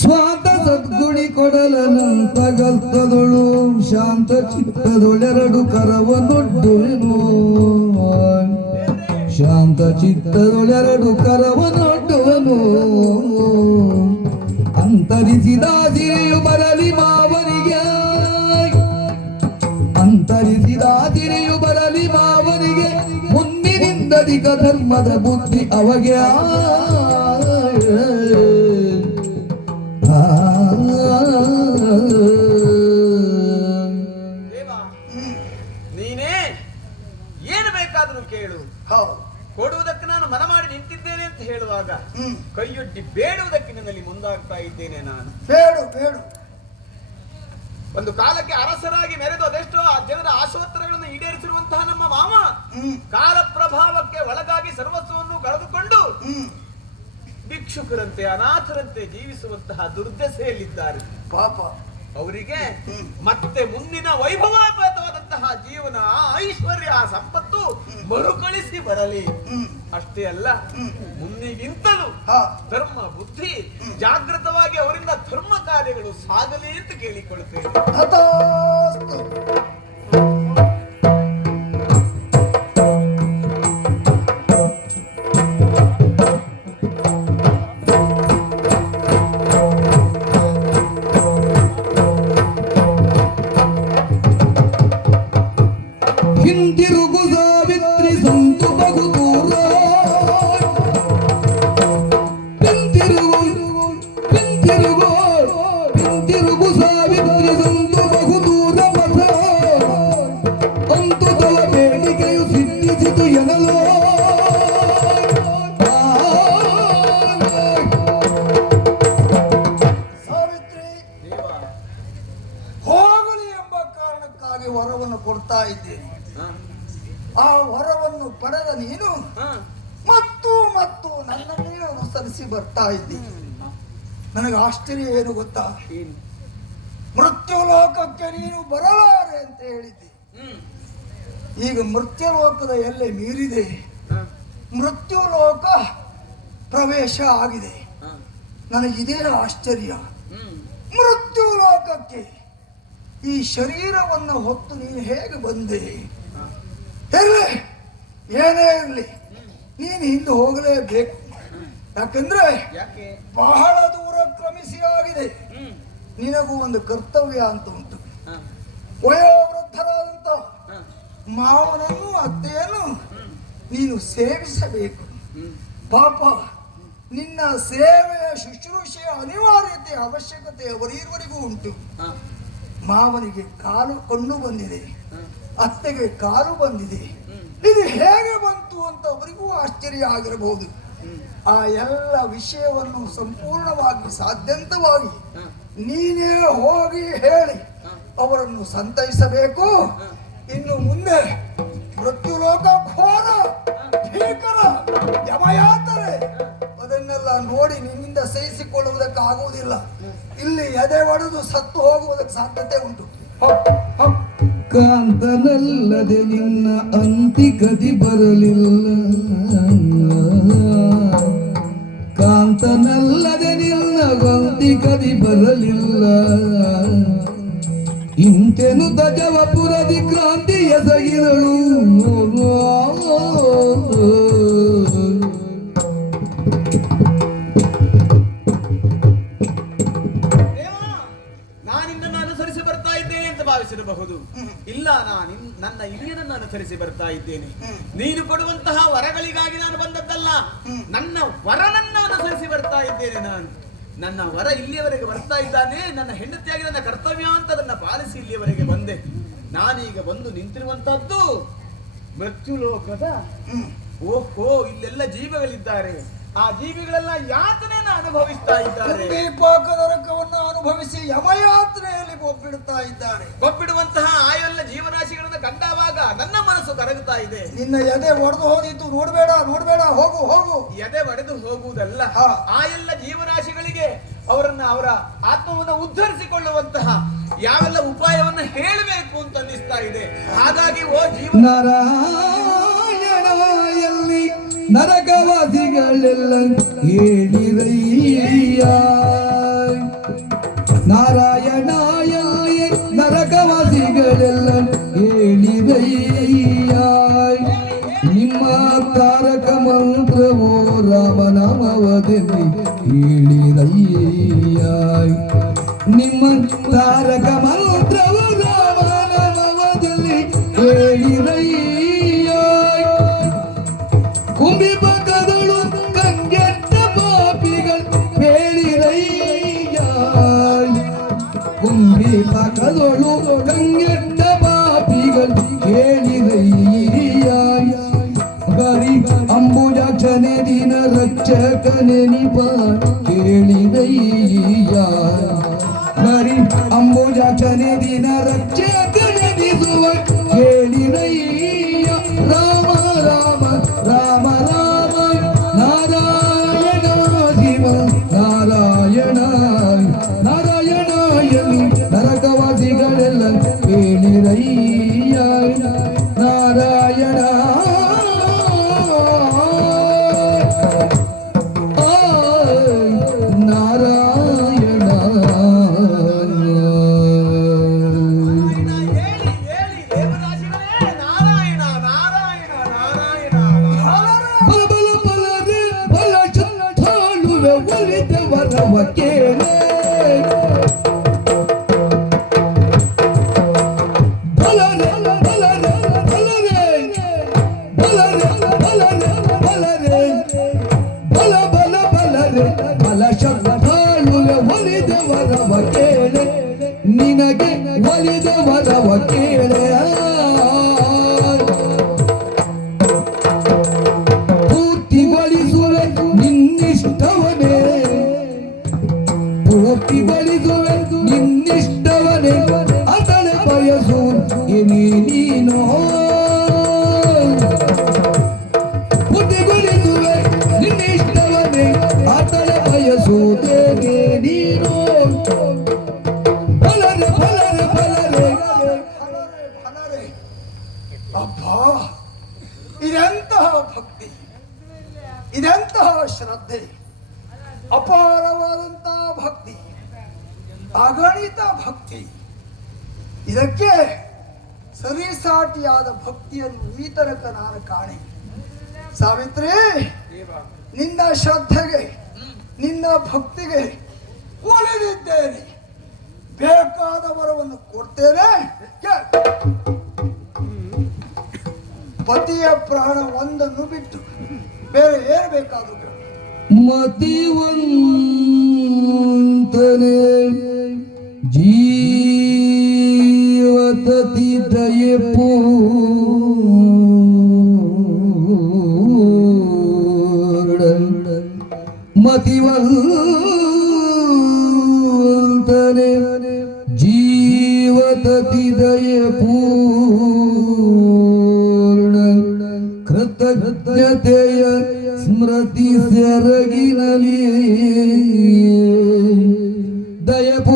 ಸ್ವಾತ ಸದ್ಗುಣಿ ಕೊಡಲನಂತಗಲ್ತದೊಳು ಶಾಂತ ಚಿತ್ತದೊಳೆರಡು ಕರವನೊಡ್ಡುವೆನು. ಶಾಂತ ಚಿತ್ತದೊಳೆರಡು ಕರವನೊಡ್ಡುವನು. ಅಂತರಿಸಿದ ಸಿರಿಯು ಬರಲಿ ಮಾವನಿಗೆ, ಅಂತರಿಸಿದ ಸಿರಿಯು ಬರಲಿ ಮಾವನಿಗೆ. ಮುಂದಿನಿಂದಧಿಕ ಧರ್ಮದ ಬುದ್ಧಿ ಅವಗೆ. ನೀನೇ ಏನು ಬೇಕಾದ್ರೂ ಕೇಳು, ಕೊಡುವುದಕ್ಕೆ ನಾನು ಮನ ಮಾಡಿ ನಿಂತಿದ್ದೇನೆ ಅಂತ ಹೇಳುವಾಗ ಕೈಯೊಡ್ಡಿ ಬೇಡುವುದಕ್ಕೆ ನಿನ್ನಲ್ಲಿ ಮುಂದಾಗ್ತಾ ಇದ್ದೇನೆ. ನಾನು ಬೇಡು ಒಂದು ಕಾಲಕ್ಕೆ ಅರಸರಾಗಿ ಮೆರೆದು ಅದೆಷ್ಟೋ ಜನರ ಆಶೋತ್ತರಗಳನ್ನು ಈಡೇರಿಸಿರುವಂತಹ ನಮ್ಮ ಮಾಮ ಕಾಲ ಪ್ರಭಾವಕ್ಕೆ ಒಳಗಾಗಿ ಸರ್ವಸ್ವವನ್ನು ಕಳೆದುಕೊಂಡು ಭಿಕ್ಷುಕರಂತೆ ಅನಾಥರಂತೆ ಜೀವಿಸುವಂತಹ ದುರ್ದಶೆಯಲ್ಲಿದ್ದಾರೆ. ಪಾಪ ಅವರಿಗೆ ಮತ್ತೆ ಮುಂದಿನ ವೈಭವೋಪೇತವಾದಂತಹ ಜೀವನ, ಐಶ್ವರ್ಯ, ಸಂಪತ್ತು ಮರುಕಳಿಸಿ ಬರಲಿ. ಅಷ್ಟೇ ಅಲ್ಲ, ಮುಂದಿಗಿಂತಲೂ ಧರ್ಮ ಬುದ್ಧಿ ಜಾಗೃತವಾಗಿ ಅವರಿಂದ ಧರ್ಮ ಕಾರ್ಯಗಳು ಸಾಗಲಿ ಅಂತ ಕೇಳಿಕೊಳ್ಳುತ್ತೇನೆ. ತಥಾಸ್ತು. ಹಿಂದಿರುಗು ಸಾವಿತ್ರಿ ಸಂತು ಬಹುದೂರ, ಹಿಂದಿರುಗು ಹಿಂದಿರುಗು ಹಿಂದಿರುಗು ಸಾವಿತ್ರಿ ಸಂತು ಬಹುದೂರ ಪಥ, ಅಂತು ತವ ಬೇಡಿಕೆಯು ಸಿದ್ಧಿಸಿತು ಎನ್ನಲೋ. ಸಾವಿತ್ರಿ ಹೋಗಲಿ ಎಂಬ ಕಾರಣಕ್ಕಾಗಿ ವರವನ್ನು ಕೊಡ್ತಾ ಇದ್ದೇನೆ. ಆ ವರವನ್ನು ಪಡೆದ ನೀನು ಮತ್ತು ಮತ್ತು ನನ್ನನ್ನೇ ಅನುಸರಿಸಿ ಬರ್ತಾ ಇದ್ದೀನಿ. ನನಗೆ ಆಶ್ಚರ್ಯ ಏನು ಗೊತ್ತಾ? ಮೃತ್ಯು ಲೋಕಕ್ಕೆ ನೀನು ಬರಲಾರೆ ಅಂತ ಹೇಳಿದ್ದೆ. ಈಗ ಮೃತ್ಯು ಲೋಕದ ಎಲ್ಲೆ ಮೀರಿದೆ, ಮೃತ್ಯು ಲೋಕ ಪ್ರವೇಶ ಆಗಿದೆ. ನನಗಿದೇ ಆಶ್ಚರ್ಯ. ಮೃತ್ಯು ಲೋಕಕ್ಕೆ ಈ ಶರೀರವನ್ನು ಹೊತ್ತು ನೀನು ಹೇಗೆ ಬಂದೆ? ಇರಲಿ, ಏನೇ ಇರಲಿ, ನೀನು ಹಿಂದೆ ಹೋಗಲೇಬೇಕು. ಯಾಕಂದ್ರೆ ಬಹಳ ದೂರ ಕ್ರಮಿಸಿ ಆಗಿದೆ. ನಿನಗೂ ಒಂದು ಕರ್ತವ್ಯ ಅಂತ ಉಂಟು. ವಯೋವೃದ್ಧರಾದಂತ ಮಾವನನ್ನು ಅತ್ತೆಯನ್ನು ನೀನು ಸೇವಿಸಬೇಕು. ಪಾಪ, ನಿನ್ನ ಸೇವೆಯ ಶುಶ್ರೂಷೆಯ ಅನಿವಾರ್ಯತೆ ಅವಶ್ಯಕತೆ ಅವರಿರುವರಿಗೂ ಉಂಟು. ಮಾವನಿಗೆ ಕಣ್ಣು ಬಂದಿದೆ, ಅತ್ತೆಗೆ ಕಾಲು ಬಂದಿದೆ. ಇದು ಹೇಗೆ ಬಂತು ಅಂತ ಅವರಿಗೂ ಆಶ್ಚರ್ಯ ಆಗಿರಬಹುದು. ಆ ಎಲ್ಲ ವಿಷಯವನ್ನು ಸಂಪೂರ್ಣವಾಗಿ ಸಾಧ್ಯಂತವಾಗಿ ನೀನೇ ಹೋಗಿ ಹೇಳಿ ಅವರನ್ನು ಸಂತೈಸಬೇಕು. ಇನ್ನು ಮುಂದೆ ಮೃತ್ಯುಲೋಕ ಘೋರ ಭೀಕರ ಯಮಯಾತನೆ, ಅದನ್ನೆಲ್ಲ ನೋಡಿ ನಿನ್ನಿಂದ ಸಹಿಸಿಕೊಳ್ಳುವುದಕ್ಕಾಗುವುದಿಲ್ಲ. ಇಲ್ಲಿ ಎದೆ ಒಡೆದು ಸತ್ತು ಹೋಗುವುದಕ್ಕೆ ಸಾಧ್ಯತೆ ಉಂಟು. ಕಾಂತನಲ್ಲದೆ ನಿನ್ನ ಅಂತಿಕದಿ ಬರಲಿಲ್ಲ, ಕಾಂತನಲ್ಲದೆ ನಿನ್ನ ಅಂತಿಕದಿ ಬರಲಿಲ್ಲ. ಇಂತೆನು ತಜವಪುರದಿ ಕ್ರಾಂತಿ ಎಸಗಿದಳು. ನಾನಿನ್ನನ್ನು ಅನುಸರಿಸಿ ಬರ್ತಾ ಇದ್ದೇನೆ ಅಂತ ಭಾವಿಸಿರಬಹುದು. ಇಲ್ಲ, ನನ್ನ ಹಿರಿಯನನ್ನು ಅನುಸರಿಸಿ ಬರ್ತಾ ಇದ್ದೇನೆ. ನೀನು ಕೊಡುವಂತಹ ವರಗಳಿಗಾಗಿ ನಾನು ಬಂದದ್ದಲ್ಲ, ನನ್ನ ವರನನ್ನು ಅನುಸರಿಸಿ ಬರ್ತಾ ಇದ್ದೇನೆ. ನನ್ನ ವರ ಇಲ್ಲಿಯವರೆಗೆ ಬರ್ತಾ ಇದ್ದಾನೆ. ನನ್ನ ಹೆಂಡತಿಯಾಗಿ ನನ್ನ ಕರ್ತವ್ಯ ಅಂತ ಅದನ್ನ ಪಾಲಿಸಿ ಇಲ್ಲಿಯವರೆಗೆ ಬಂದೆ. ನಾನೀಗ ಬಂದು ನಿಂತಿರುವಂತಹದ್ದು ಮೃತ್ಯುಲೋಕದ. ಓಹೋ, ಇಲ್ಲೆಲ್ಲ ಜೀವಗಳಿದ್ದಾರೆ. ಆ ಜೀವಿಗಳೆಲ್ಲ ಯಾತನೆಯನ್ನು ಅನುಭವಿಸ್ತಾ ಇದ್ದಾರೆ. ನರಕವನ್ನು ಅನುಭವಿಸಿ ಯಮಯಾತ್ರೆಯಲ್ಲಿ ಕೊಬ್ಬಿಡುತ್ತಾ ಇದ್ದಾರೆ. ಕೊಬ್ಬಿಡುವಂತಹ ಆ ಎಲ್ಲ ಜೀವರಾಶಿಗಳನ್ನು ಕಂಡಾಗ ನನ್ನ ಮನಸ್ಸು ಕರಗುತ್ತಾ ಇದೆ. ನಿನ್ನ ಎದೆ ಒಡೆದು ಹೋದಿತ್ತು. ನೋಡ್ಬೇಡ ನೋಡ್ಬೇಡ, ಹೋಗು ಹೋಗು. ಎದೆ ಒಡೆದು ಹೋಗುವುದಲ್ಲ, ಆ ಎಲ್ಲ ಜೀವರಾಶಿಗಳಿಗೆ ಅವರ ಆತ್ಮವನ್ನು ಉದ್ಧರಿಸಿಕೊಳ್ಳುವಂತಹ ಯಾವೆಲ್ಲ ಉಪಾಯವನ್ನು ಹೇಳಬೇಕು ಅಂತ ಅನ್ನಿಸ್ತಾ ಇದೆ. ಹಾಗಾಗಿ ಓ ಜೀವ ನಾರಾಯಣದಲ್ಲಿ ನರಕವಾಸಿಗಳೆಲ್ಲ ಹೇಳಿರಯ್ಯ, ನಾರಾಯಣಯಲ್ಲಿ ನರಕವಾಸಿಗಳೆಲ್ಲ ಹೇಳಿರಯ್ಯ. ನಿಮ್ಮ ತಾರಕ ಮಂತ್ರವೋ ರಾಮನಾಮವದಲ್ಲಿ ಹೇಳಿರಯ್ಯ, ನಿಮ್ಮ ತಾರಕ ಮಂತ್ರವು ರಾಮನಾಮವದಲ್ಲಿ ಹೇಳಿರಯ್ಯ. ಕುಂಬಿ ಪಕ್ಕದಳು ಕಂಗೆಟ್ಟ ಪಾಪಿಗಳು ಹೇಳಿರಯ್ಯ, ಕುಂಬಿ ಪಕ್ಕದಳು ಕಂಗೆಟ್ಟ ಪಾಪಿಗಳು ಹೇಳಿರಯ್ಯ. ಗರಿ ಅಂಬುಜಾಕ್ಷನೆ ದಿನ ರಕ್ಷಕನೆ ನಿಪ ಹೇಳಿರಯ್ಯ, ಗರಿ ಅಂಬುಜಾಕ್ಷನೆ ದಿನ ರಕ್ಷಕನೆ ನಿಸುವ ಹೇಳಿರಯ್ಯ. ರಾಮ ರಾಮ ರಾಮ ರಾಮ ನಾರಾಯಣ ಶಿವ ನಾರಾಯಣ ನಾರಾಯಣ ಎಲ್ಲಿ ನರ ನಿನಗೆ ಒಲಿದ ವರವ ಕೇಳೆ ಪೂರ್ತಿಗೊಳಿಸುವೆ ನಿನ್ನಿಷ್ಟವನೇ ಪೂರ್ತಿಗೊಳಿಸುವೆ ನಿನ್ನಿಷ್ಟವನೇ ಅದಳೆ ಬಯಸು ನೀನೋ ಪೂರ್ತಿಗೊಳಿಸುವೆ ನಿನ್ನಿಷ್ಟವನೇ ಅದಳೆ ಬಯಸುವುದೇ ನೀನೋ ಫಲರೆ ಫಲರೆ ಫಲರೆ ಫಲರೆ. ಅಬ್ಬಾ, ಇದೆಂತಹ ಭಕ್ತಿ, ಇದೆಂತಹ ಶ್ರದ್ಧೆ, ಅಪಾರವಾದಂತಹ ಭಕ್ತಿ, ಅಗಣಿತ ಭಕ್ತಿ. ಇದಕ್ಕೆ ಸರಿಸಾಟಿಯಾದ ಭಕ್ತಿಯನ್ನು ಈ ತನಕ ನಾನು ಕಾಣೆ. ಸಾವಿತ್ರಿ, ನಿನ್ನ ಶ್ರದ್ಧೆಗೆ ನಿನ್ನ ಭಕ್ತಿಗೆ ಒಲಿದಿದ್ದೇನೆ. ಬೇಕಾದ ವರವನ್ನು ಕೊಡ್ತೇನೆ. ಪತಿಯ ಪ್ರಾಣ ಒಂದನ್ನು ಬಿಟ್ಟು ಬೇರೆ ಏನು ಬೇಕಾದ್ರೂ ಕೇಳು. ಮತಿವಂತನೆ ಜೀವತತಿ ದಯೆ ಪೂರ್ಣ ಮತಿವಂತನೆ ಜೀವತತಿ ದಯೆ ಪೂರ್ಣ ಕೃತಜ್ಞತೆಯ ಸ್ಮೃತಿ ಸೆರಗಿನಲಿ ದಯಪೂರ್ಣ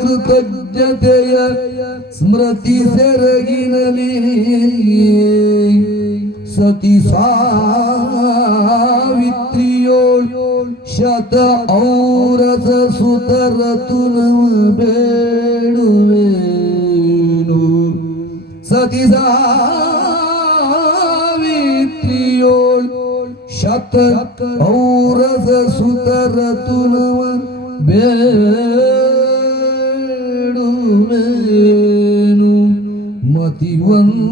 ಕೃತಜ್ಞತೆಯ ಸ್ಮೃತಿ ಸೆರಗಿನಲಿ ಸತಿ ಸಾವಿತ್ರಿಯೋಳು ಶತ ಔರಸ ಸುತರತುನ ಬೇಡುವೇನು ಸತಿ ಸಾವಿತ್ರಿಯೋಳು ಶತ ಔರಸ ಸುತರತುನವ ಬೇಡುವೇನು ಮತಿವಂತ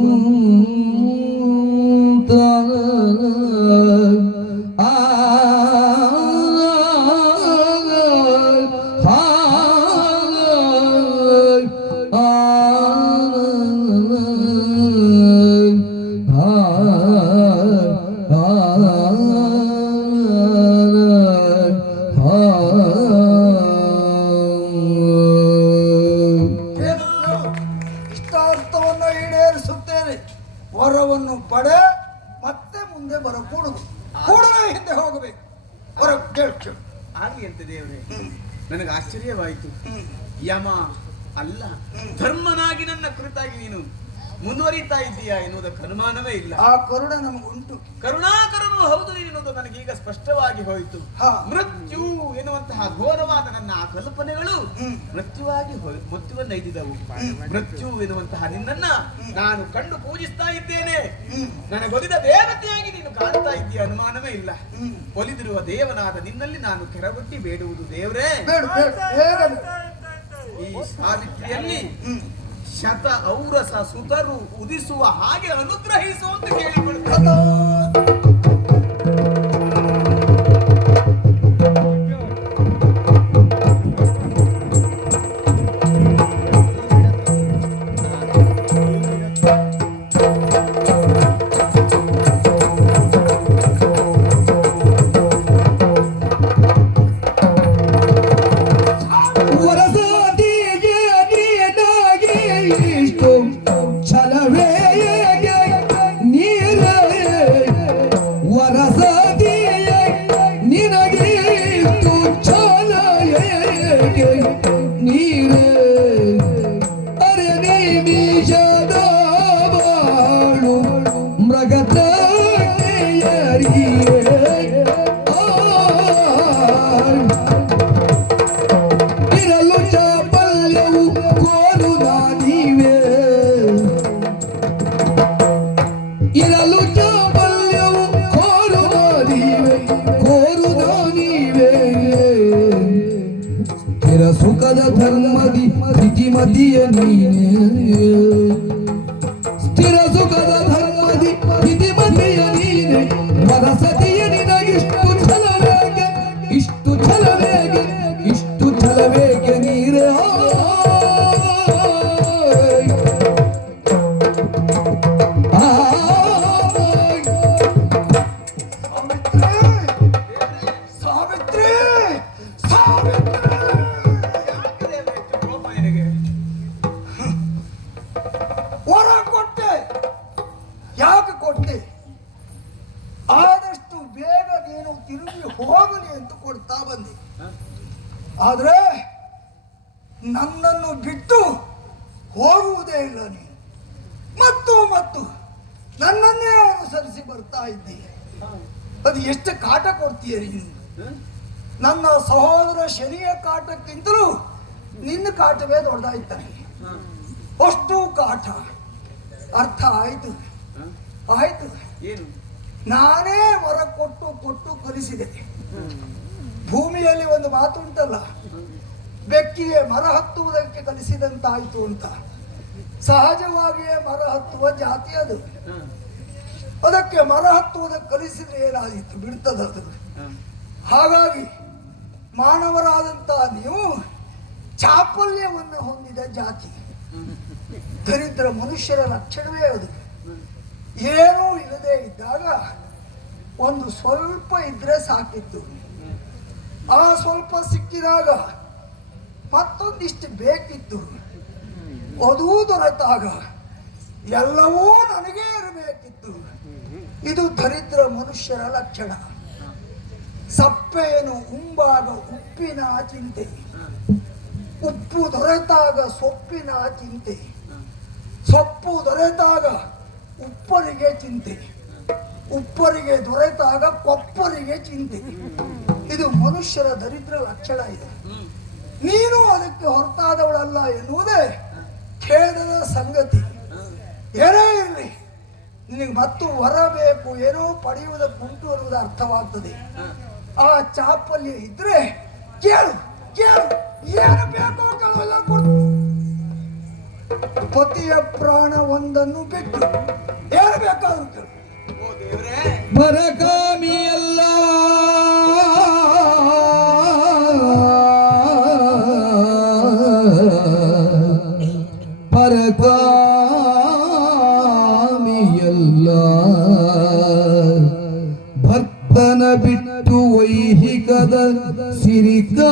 ಇಷ್ಟಾರ್ಥವನ್ನು ಈಡೇರಿಸುತ್ತೇನೆ. ವರವನ್ನು ಪಡೆ, ಮತ್ತೆ ಮುಂದೆ ಬರಕೂಡದು, ಕೂಡಲೇ ಹಿಂದೆ ಹೋಗಬೇಕು. ವರ ಕೇಳು. ಆಗ್ಲಿ ಅಂತ ದೇವ್ರೆ, ನನಗೆ ಆಶ್ಚರ್ಯವಾಯಿತು. ಯಮ ಅಲ್ಲ, ಧರ್ಮನಾಗಿ ನನ್ನ ಕುರಿತಾಗಿ ನೀನು ಮುಂದುವರಿತಾ ಇದ್ದೀಯಾ ಎನ್ನುವುದಕ್ಕೆ ಅನುಮಾನವೇ ಇಲ್ಲ. ಆ ಕರುಣ ನಮಗುಂಟು. ಕರುಣಾಕರನು ಹೌದು ಎನ್ನುವುದು ನನಗೀಗ ಸ್ಪಷ್ಟವಾಗಿ ಹೋಯಿತು. ಮೃತ್ಯು ಎನ್ನುವಂತಹ ಘೋರವಾದ ನನ್ನ ಆ ಕಲ್ಪನೆಗಳು ಮೃತ್ಯುವನ್ನೈದಿದವು. ಮೃತ್ಯು ಎನ್ನುವಂತಹ ನಿನ್ನನ್ನ ನಾನು ಕಂಡು ಪೂಜಿಸ್ತಾ ಇದ್ದೇನೆ. ನನಗೊಲಿದ ದೇವತೆಯಾಗಿ ನೀನು ಕಾಣ್ತಾ ಇದ್ದೀಯ, ಅನುಮಾನವೇ ಇಲ್ಲ. ಒಲಿದಿರುವ ದೇವನಾದ ನಿನ್ನಲ್ಲಿ ನಾನು ಕೆರಗೊಟ್ಟಿ ಬೇಡುವುದು ದೇವ್ರೇ, ಈ ಸಾವಿತ್ರಿಯಲ್ಲಿ ಶತ ಔರಸ ಸುತರು ಉದಿಸುವ ಹಾಗೆ ಅನುಗ್ರಹಿಸು ಅಂತ ಕೇಳಿಕೊಳ್ತೇನೆ. ಸುಖದ ಧರ್ಮದಿ ಸ್ಥಿತಿಮತಿಯ ನೀನೆ, ಸ್ಥಿರ ಸುಖದ ಧರ್ಮದಿ ಸ್ಥಿತಿಮತಿಯ ನೀನೆ, ವರಸತಿಯ ನಿನಗಿಷ್ಟು ಛಲವೇಗೆ, ಇಷ್ಟು ಛಲವೇಗೆ ಆದರೆ ನನ್ನನ್ನು ಬಿಟ್ಟು ಹೋಗುವುದೇ ಇಲ್ಲ ನೀನು. ಮತ್ತು ನನ್ನನ್ನೇ ಅನುಸರಿಸಿ ಬರ್ತಾ ಇದ್ದೀಯ. ಅದು ಎಷ್ಟು ಕಾಟ ಕೊಡ್ತೀಯ ನೀನು. ನನ್ನ ಸಹೋದರ ಶನಿಯ ಕಾಟಕ್ಕಿಂತಲೂ ನಿನ್ನ ಕಾಟವೇ ದೊಡ್ಡದಾಯ್ತಾನೆ. ಅಷ್ಟು ಕಾಟ. ಅರ್ಥ ಆಯ್ತು. ಏನು? ನಾನೇ ವರ ಕೊಟ್ಟು ಕಲಿಸಿದೆ. ಭೂಮಿಯಲ್ಲಿ ಒಂದು ಮಾತು ಉಂಟಲ್ಲ, ಬೆಕ್ಕಿಗೆ ಮರ ಹತ್ತುವುದಕ್ಕೆ ಕಲಿಸಿದಂತಾಯ್ತು ಅಂತ. ಸಹಜವಾಗಿಯೇ ಮರ ಹತ್ತುವ ಜಾತಿ ಅದು. ಅದಕ್ಕೆ ಮರ ಹತ್ತುವುದಕ್ಕೆ ಕಲಿಸಿದ್ರೆ ಏನಾದಿತ್ತು, ಬಿಡ್ತದದು. ಹಾಗಾಗಿ ಮಾನವರಾದಂತಹ ನೀವು ಚಾಪಲ್ಯವನ್ನು ಹೊಂದಿದ ಜಾತಿ. ದರಿದ್ರ ಮನುಷ್ಯರ ಲಕ್ಷಣವೇ ಅದು. ಏನೂ ಇಲ್ಲದೆ ಇದ್ದಾಗ ಒಂದು ಸ್ವಲ್ಪ ಇದ್ರೆ ಸಾಕಿತ್ತು. ಆ ಸ್ವಲ್ಪ ಸಿಕ್ಕಿದಾಗ ಮತ್ತೊಂದಿಷ್ಟು ಬೇಕಿತ್ತು. ಅದೂ ದೊರೆತಾಗ ಎಲ್ಲವೂ ನನಗೇ ಇರಬೇಕಿತ್ತು. ಇದು ದರಿದ್ರ ಮನುಷ್ಯರ ಲಕ್ಷಣ. ಸಪ್ಪೆಯನ್ನು ಉಂಬಾಗ ಉಪ್ಪಿನ ಚಿಂತೆ, ಉಪ್ಪು ದೊರೆತಾಗ ಸೊಪ್ಪಿನ ಚಿಂತೆ, ಸೊಪ್ಪು ದೊರೆತಾಗ ಉಪ್ಪರಿಗೆ ಚಿಂತೆ, ಉಪ್ಪರಿಗೆ ದೊರೆತಾಗ ಕೊಪ್ಪರಿಗೆ ಚಿಂತೆ. ಇದು ಮನುಷ್ಯರ ದರಿದ್ರ ಲಕ್ಷಣ ಇದೆ. ನೀನು ಅದಕ್ಕೆ ಹೊರತಾದವಳಲ್ಲ ಎನ್ನುವುದೇ ಖೇದದ ಸಂಗತಿ. ಏನೇ ಇರಲಿ, ನಿನಗೆ ಮತ್ತು ವರ ಬೇಕು, ಏನೋ ಪಡೆಯುವುದಕ್ಕುಂಟು ಅನ್ನುವುದು ಅರ್ಥವಾಗ್ತದೆ. ಆ ಚಾಪಲ್ಯ ಇದ್ರೆ ಕೇಳು ಏನು ಬೇಕೋ ಎಲ್ಲ ಕೊಡು. ಪತಿಯ ಪ್ರಾಣ ಒಂದನ್ನು ಬಿಟ್ಟು ಏನು ಬೇಕಾದ್ರೂ ಕೇಳು. ಪರಕಾಮಿಯಲ್ಲ ಪರಕಾಮಿಯಲ್ಲ, ಭರ್ತನ ಬಿಟ್ಟು ವೈಹಿಕದ ಸಿರಿಕಾಮಿಯಲ್ಲ.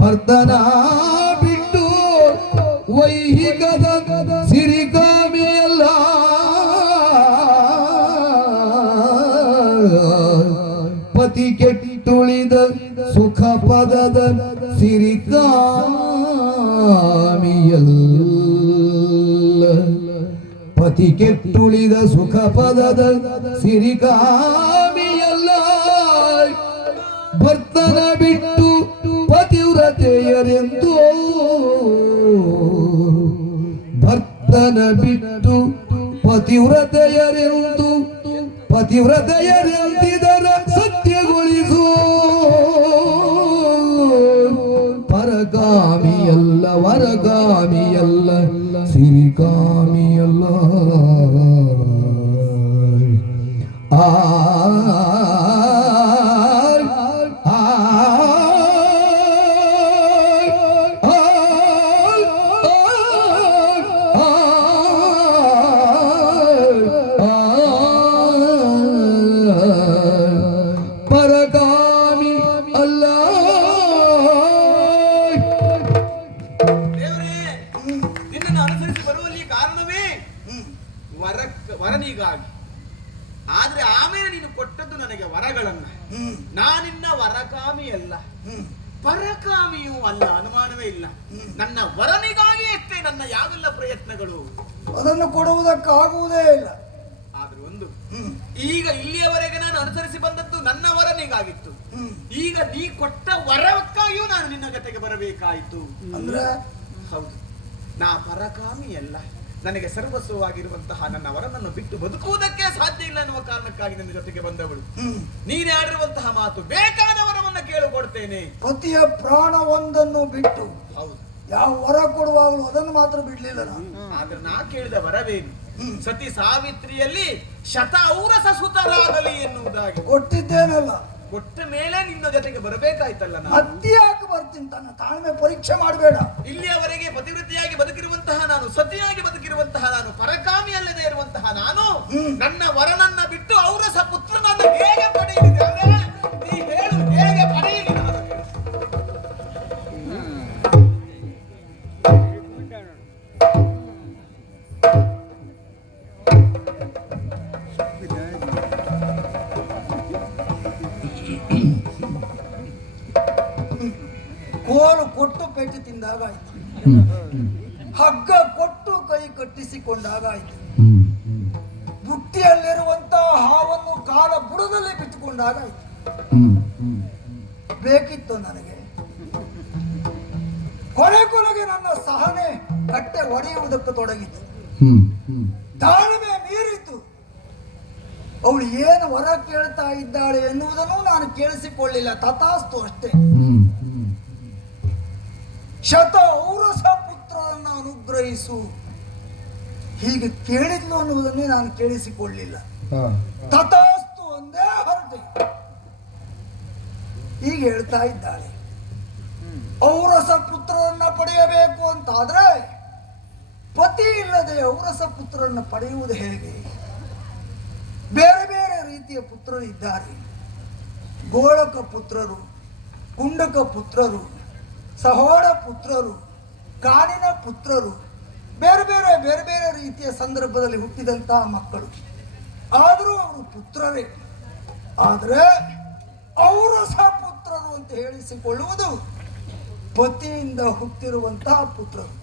ಭರ್ತನ ಬಿಟ್ಟು ವೈಹಿಕದ ಸಿರಿಕಾಮಿಯಲ್ಲ. ಪತಿ ಕೆಟ್ಟುಳಿದ ಸುಖ ಪದದ ಸಿರಿಕಾಮಿಯಲ್ಲ. ಪತಿ ಕೆಟ್ಟುಳಿದ ಸುಖ ಪದದ ಸಿರಿಕಾಮಿಯಲ್ಲ. ಭರ್ತನ ಬಿಟ್ಟು ಪತಿವ್ರತೆಯರೆಂದು, ಭರ್ತನ ಬಿಟ್ಟು ಪತಿವ್ರತೆಯರೆಂದಿದರ ಸತ್ಯಗೊಳಿಸು. ಪರಗಾಮಿಯಲ್ಲ ವರಗಾಮಿಯಲ್ಲ ಸಿರಿಕಾಮಿಯಲ್ಲ. ಆ ಪರಗಾಮಿ ಅಲ್ಲ. ನಿನ್ನನ್ನು ಅನುಸರಿಸಿ ಬರುವಲ್ಲಿ ಕಾರಣವೇ ವರನಿಗಾಗಿ. ಆದ್ರೆ ಆಮೇಲೆ ನೀನು ಕೊಟ್ಟದ್ದು ನನಗೆ ವರಗಳನ್ನ. ನಾನಿನ್ನ ವರಕಾಮಿ ಅಲ್ಲ, ಪರಕಾಮಿಯೂ ಅಲ್ಲ, ಅನುಮಾನವೇ ಇಲ್ಲ. ನನ್ನ ವರನಿಗಾಗಿ ಅಷ್ಟೇ ನನ್ನ ಯಾವೆಲ್ಲ ಪ್ರಯತ್ನಗಳು. ಅದನ್ನು ಕೊಡುವುದಕ್ಕಾಗುವುದೇ ಇಲ್ಲ. ಆದ್ರೆ ಒಂದು, ಈಗ ಇಲ್ಲಿಯವರೆಗೆ ನಾನು ಅನುಸರಿಸಿ ಬಂದದ್ದು ನನ್ನ ವರನಿಗಾಗಿತ್ತು. ಈಗ ನೀ ಕೊಟ್ಟ ವರಕ್ಕಾಗಿಯೂ ನಾನು ನಿನ್ನ ಜೊತೆಗೆ ಬರಬೇಕಾಯಿತು. ಅಂದ್ರೆ ಹೌದು, ನಾ ಪರಕಾಮಿ ಅಲ್ಲ. ನನಗೆ ಸರ್ವಸ್ವವಾಗಿರುವಂತಹ ನನ್ನ ವರನನ್ನು ಬಿಟ್ಟು ಬದುಕುವುದಕ್ಕೆ ಸಾಧ್ಯ ಇಲ್ಲ ಅನ್ನುವ ಕಾರಣಕ್ಕಾಗಿ ನನ್ನ ಜೊತೆಗೆ ಬಂದವಳು. ನೀನೇ ಆಡಿರುವಂತಹ ಮಾತು, ಬೇಕಾದ ವರವನ್ನ ಕೇಳು ಕೊಡ್ತೇನೆ. ಪತಿಯ ಪ್ರಾಣ ಒಂದನ್ನು ಬಿಟ್ಟು ಹೌದು, ಯಾವ ವರ ಕೊಡುವಾಗಲೂ ಅದನ್ನು ಮಾತ್ರ ಬಿಡ್ಲಿಲ್ಲ ನಾನು. ಆದ್ರೆ ನಾ ಕೇಳಿದ ವರವೇನು? ಸತಿ ಸಾವಿತ್ರಿಯಲ್ಲಿ ಶತಔರಸ ಸುತರಾಗಲಿ ಎನ್ನುವುದಾಗಿ ಕೊಟ್ಟಿದ್ದೇನಲ್ಲ. ಕೊಟ್ಟ ಮೇಲೆ ನಿನ್ನ ಜೊತೆಗೆ ಬರಬೇಕಾಯ್ತಲ್ಲ. ಅತ್ತಿ ಯಾಕೆ ಬರ್ತೀನಿ? ತನ್ನ ತಾಳ್ಮೆ ಪರೀಕ್ಷೆ ಮಾಡಬೇಡ. ಇಲ್ಲಿಯವರೆಗೆ ಪತಿವೃತ್ತಿಯಾಗಿ ಬದುಕಿರುವಂತಹ ನಾನು, ಸತಿಯಾಗಿ ಬದುಕಿರುವಂತಹ ನಾನು, ಪರಕಾಮಿ ಅಲ್ಲದೆ ಇರುವಂತಹ ನಾನು ನನ್ನ ವರನನ್ನ ಬಿಟ್ಟು ಔರಸ ಪುತ್ರನನ್ನ ಹೇಗೆ ಪಡೆಯಲಿದೆ? ನೀ ಹೇಳು, ಹೇಗೆ ಪಡೆಯಲಿ ನಾನು? ಕೋಲು ಕೊಟ್ಟು ಪೆಟ್ಟು ತಿಂದಾಗಾಯ್ತು, ಹಗ್ಗ ಕೊಟ್ಟು ಕೈ ಕಟ್ಟಿಸಿಕೊಂಡಾಗಾಯ್ತು, ಬುಟ್ಟಿಯಲ್ಲಿರುವಂತಹ ಹಾವನ್ನು ಕಾಲ ಬುಡದಲ್ಲಿ ಬಿಟ್ಟುಕೊಂಡಾಗಾಯ್ತು. ಬೇಕಿತ್ತು ನನಗೆ. ಕೊನೆಗೆ ನನ್ನ ಸಹನೆ ಕಟ್ಟೆ ಒಡೆಯುವುದಕ್ಕೆ ತೊಡಗಿತು. ತಾಳ್ಮೆ ಮೀರಿತು. ಅವಳು ಏನು ವರ ಕೇಳ್ತಾ ಇದ್ದಾಳೆ ಎನ್ನುವುದನ್ನು ನಾನು ಕೇಳಿಸಿಕೊಳ್ಳಿಲ್ಲ. ತಥಾಸ್ತು ಅಷ್ಟೇ. ಶತ ಔರಸ ಪುತ್ರರನ್ನು ಅನುಗ್ರಹಿಸು ಹೀಗೆ ಕೇಳಿದ್ಲು ಅನ್ನುವುದನ್ನೇ ನಾನು ಕೇಳಿಸಿಕೊಳ್ಳಿಲ್ಲ. ತಥಾಸ್ತು ಒಂದೇ ಹೊರಟೆ. ಹೀಗೆ ಹೇಳ್ತಾ ಇದ್ದಾಳೆ. ಔರಸ ಪುತ್ರರನ್ನ ಪಡೆಯಬೇಕು ಅಂತಾದ್ರೆ ಪತಿ ಇಲ್ಲದೆ ಔರಸ ಪುತ್ರರನ್ನು ಪಡೆಯುವುದು ಹೇಗೆ? ಬೇರೆ ಬೇರೆ ರೀತಿಯ ಪುತ್ರರು ಇದ್ದಾರೆ. ಗೋಳಕ ಪುತ್ರರು, ಕುಂಡಕ ಪುತ್ರರು, ಸಹೋಡ ಪುತ್ರರು, ಕಾನಿನ ಪುತ್ರರು, ಬೇರೆ ಬೇರೆ ಬೇರೆ ಬೇರೆ ರೀತಿಯ ಸಂದರ್ಭದಲ್ಲಿ ಹುಟ್ಟಿದಂತಹ ಮಕ್ಕಳು. ಆದರೂ ಅವರು ಪುತ್ರರೇ. ಆದರೆ ಔರಸ ಪುತ್ರರು ಅಂತ ಹೇಳಿಸಿಕೊಳ್ಳುವುದು ಪತಿಯಿಂದ ಹುಟ್ಟಿರುವಂತಹ ಪುತ್ರರು.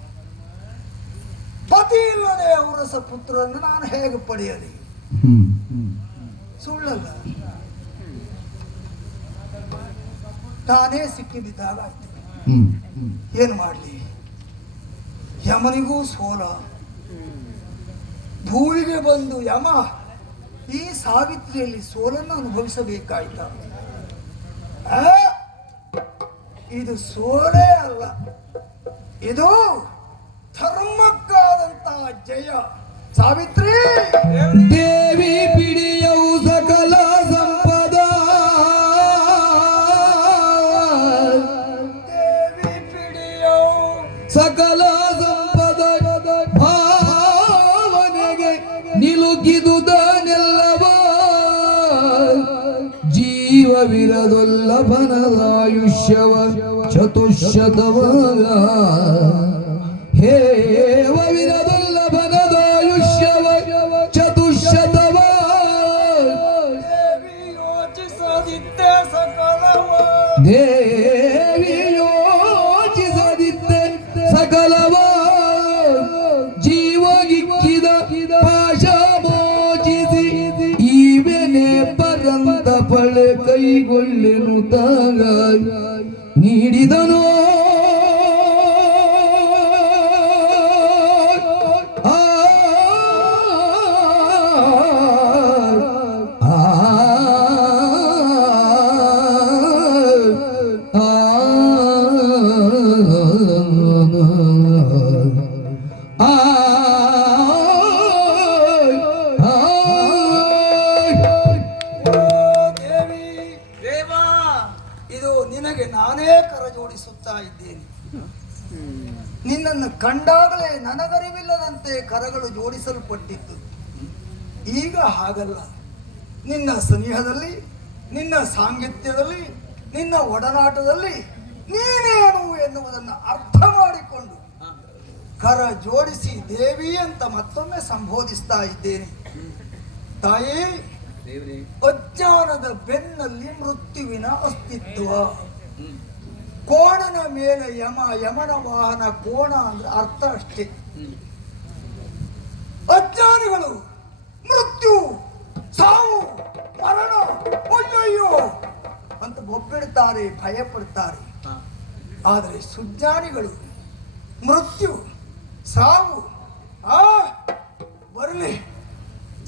ಪತಿ ಇಲ್ಲದೆ ಔರಸ ಪುತ್ರರನ್ನು ನಾನು ಹೇಗೆ ಪಡೆಯಲಿ? ಸುಳ್ಳಲ್ಲ. ತಾನೇ ಸಿಕ್ಕಿ ಬಿದ್ದಾಗ ಆಯ್ತು. ಏನು ಮಾಡಲಿ? ಯಮನಿಗೂ ಸೋಲ. ಭೂಮಿಗೆ ಬಂದು ಯಮ ಈ ಸಾವಿತ್ರಿಯಲ್ಲಿ ಸೋಲನ್ನು ಅನುಭವಿಸಬೇಕಾಯ್ತ. ಇದು ಸೋಲೇ ಅಲ್ಲ, ಇದು ಧರ್ಮಕ್ಕಾದಂತಹ ಜಯ. ಸಾವಿತ್ರಿ ದೇವಿ ಪಿಡಿಯವು ಸಕಲ ಸಂಪದ, ದೇವಿ ಪಿಡಿಯವು ಸಕಲ ಸಂಪದ ಭಾವನೆಗೆ ನಿಲುಕಿದುದನೆಲ್ಲವ ಜೀವವಿರದೊಲ್ಲಭನದಾಯುಷ್ಯವ ಚತುಶತವ ಹೇವವಿರದೊಲ್ಲಭನದಾಯುಷ್ಯವ ಚತುಶತವ ದೇವಿ ಯೋಚಿಸದಿದ್ದೆ ಸಕಲವ, ದೇವಿ ಯೋಚಿಸದಿದ್ದೆ ಸಕಲವ ಜೀವಗಿಕ್ಕಿದ ಪಾಶ ಮೋಚಿಸಿ ಈವೆನೆ ಪರಂತ ಪಳೆ ಕೈಗೊಳ್ಳೆನು ತಾಗ ನೀಡಿದನೋ ನಿನ್ನನ್ನು ಕಂಡಾಗಲೇ ನನಗರಿವಿಲ್ಲದಂತೆ ಕರಗಳು ಜೋಡಿಸಲ್ಪಟ್ಟಿತ್ತು. ಈಗ ಹಾಗಲ್ಲ. ನಿನ್ನ ಸ್ನೇಹದಲ್ಲಿ, ನಿನ್ನ ಸಾಂಗತ್ಯದಲ್ಲಿ, ನಿನ್ನ ಒಡನಾಟದಲ್ಲಿ ನೀನೇನು ಎನ್ನುವುದನ್ನು ಅರ್ಥ ಮಾಡಿಕೊಂಡು ಕರ ಜೋಡಿಸಿ ದೇವಿ ಅಂತ ಮತ್ತೊಮ್ಮೆ ಸಂಬೋಧಿಸ್ತಾ ಇದ್ದೇನೆ. ತಾಯಿ, ಅಜ್ಞಾನದ ಬೆನ್ನಲ್ಲಿ ಮೃತ್ಯುವಿನ ಅಸ್ತಿತ್ವ. ಕೋಣನ ಮೇಲೆ ಯಮ, ಯಮನ ವಾಹನ ಕೋಣ ಅಂದ್ರೆ ಅರ್ಥ ಅಷ್ಟೇ. ಅಜ್ಞಾನಿಗಳು ಮೃತ್ಯು, ಸಾವು, ಮರಣ, ಅಯ್ಯಯ್ಯೋ ಅಂತ ಒಪ್ಪಿಡ್ತಾರೆ, ಭಯ ಪಡ್ತಾರೆ. ಆದರೆ ಸುಜ್ಞಾನಿಗಳು ಮೃತ್ಯು, ಸಾವು ಬರಲಿ,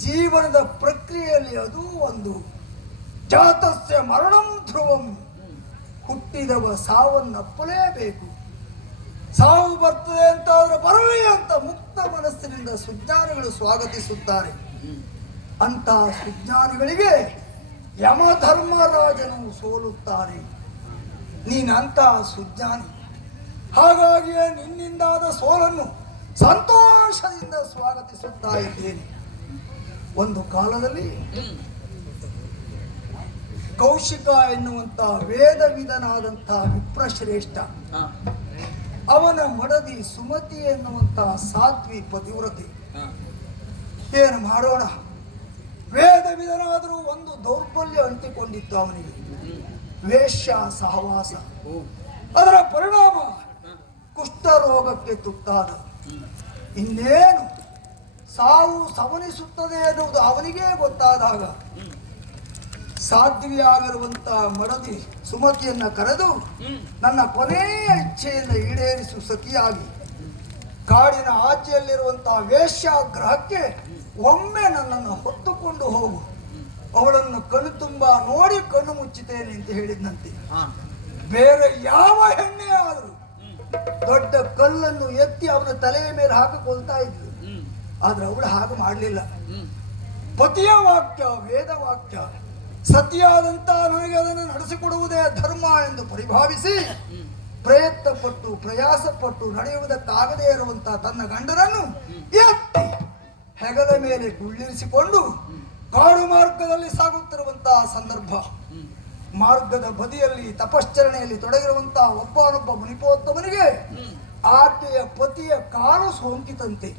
ಜೀವನದ ಪ್ರಕ್ರಿಯೆಯಲ್ಲಿ ಅದು ಒಂದು ಜಾತಸ್ಯ ಮರಣಂ ಧ್ರುವಂ. ಹುಟ್ಟಿದವ ಸಾವನ್ನಪ್ಪಲೇಬೇಕು. ಸಾವು ಬರ್ತದೆ ಅಂತಾದ್ರೆ ಬರಲಿ ಅಂತ ಮುಕ್ತ ಮನಸ್ಸಿನಿಂದ ಸುಜ್ಞಾನಿಗಳು ಸ್ವಾಗತಿಸುತ್ತಾರೆ. ಅಂತಹ ಸುಜ್ಞಾನಿಗಳಿಗೆ ಯಮಧರ್ಮರಾಜನು ಸೋಲುತ್ತಾರೆ. ನೀನಂತಹ ಸುಜ್ಞಾನಿ, ಹಾಗಾಗಿಯೇ ನಿನ್ನಿಂದಾದ ಸೋಲನ್ನು ಸಂತೋಷದಿಂದ ಸ್ವಾಗತಿಸುತ್ತಾ ಇದ್ದೇನೆ. ಒಂದು ಕಾಲದಲ್ಲಿ ಕೌಶಿಕ ಎನ್ನುವಂತಹ ವೇದವಿದನಾದಂತಹ ವಿಪ್ರಶ್ರೇಷ್ಠ, ಅವನ ಮಡದಿ ಸುಮತಿ ಎನ್ನುವಂತಹ ಸಾಧ್ವಿ ಪತಿವ್ರತೆ. ಏನು ಮಾಡೋಣ, ವೇದವಿದನಾದರೂ ಒಂದು ದೌರ್ಬಲ್ಯ ಅಂಟಿಕೊಂಡಿತ್ತು ಅವನಿಗೆ, ವೇಶ್ಯ ಸಹವಾಸ. ಅದರ ಪರಿಣಾಮ ಕುಷ್ಠರೋಗಕ್ಕೆ ತುತ್ತಾದ. ಇನ್ನೇನು ಸಾವು ಸವನಿಸುತ್ತದೆ ಎನ್ನುವುದು ಅವನಿಗೇ ಗೊತ್ತಾದಾಗ ಸಾಧ್ವಿಯಾಗಿರುವಂತ ಮಡದಿ ಸುಮತಿಯನ್ನ ಕರೆದು ನನ್ನ ಕೊನೆಯ ಇಚ್ಛೆಯನ್ನು ಈಡೇರಿಸು ಸತಿಯಾಗಿ ಕಾಡಿನ ಆಚೆಯಲ್ಲಿರುವಂತಹ ವೇಶ್ಯಾಗ್ರಹಕ್ಕೆ ಒಮ್ಮೆ ನನ್ನನ್ನು ಹೊತ್ತುಕೊಂಡು ಹೋಗು, ಅವಳನ್ನು ಕಣ್ಣು ತುಂಬ ನೋಡಿ ಕಣ್ಣು ಮುಚ್ಚುತ್ತೇನೆ ಅಂತ ಹೇಳಿದ್ನಂತೆ. ಬೇರೆ ಯಾವ ಹೆಣ್ಣೆ ಆದರೂ ದೊಡ್ಡ ಕಲ್ಲನ್ನು ಎತ್ತಿ ಅವನ ತಲೆಯ ಮೇಲೆ ಹಾಕಿಕೊಳ್ತಾ ಇದ್ಲು. ಆದ್ರೆ ಅವಳು ಹಾಗೆ ಮಾಡಲಿಲ್ಲ. ಪತಿಯ ವಾಕ್ಯ ವೇದ ವಾಕ್ಯ, ಸತಿಯಾದಂತ ನನಗೆ ಅದನ್ನು ನಡೆಸಿಕೊಡುವುದೇ ಧರ್ಮ ಎಂದು ಪರಿಭಾವಿಸಿ ಪ್ರಯತ್ನ ಪಟ್ಟು ಪ್ರಯಾಸ ಪಟ್ಟು ನಡೆಯುವುದಕ್ಕಾಗದೇ ಇರುವಂತಹ ತನ್ನ ಗಂಡನನ್ನು ಎತ್ತಿ ಹೆಗಲ ಮೇಲೆ ಕುಳ್ಳಿರಿಸಿಕೊಂಡು ಕಾಡು ಮಾರ್ಗದಲ್ಲಿ ಸಾಗುತ್ತಿರುವಂತಹ ಸಂದರ್ಭ. ಮಾರ್ಗದ ಬದಿಯಲ್ಲಿ ತಪಶ್ಚರಣೆಯಲ್ಲಿ ತೊಡಗಿರುವಂತಹ ಒಬ್ಬನೊಬ್ಬ ಮುನಿಪೋತ್ತಮನಿಗೆ ಆಕೆಯ ಪತಿಯ ಕಾಲು ಸೋಂಕಿತಂತೆ.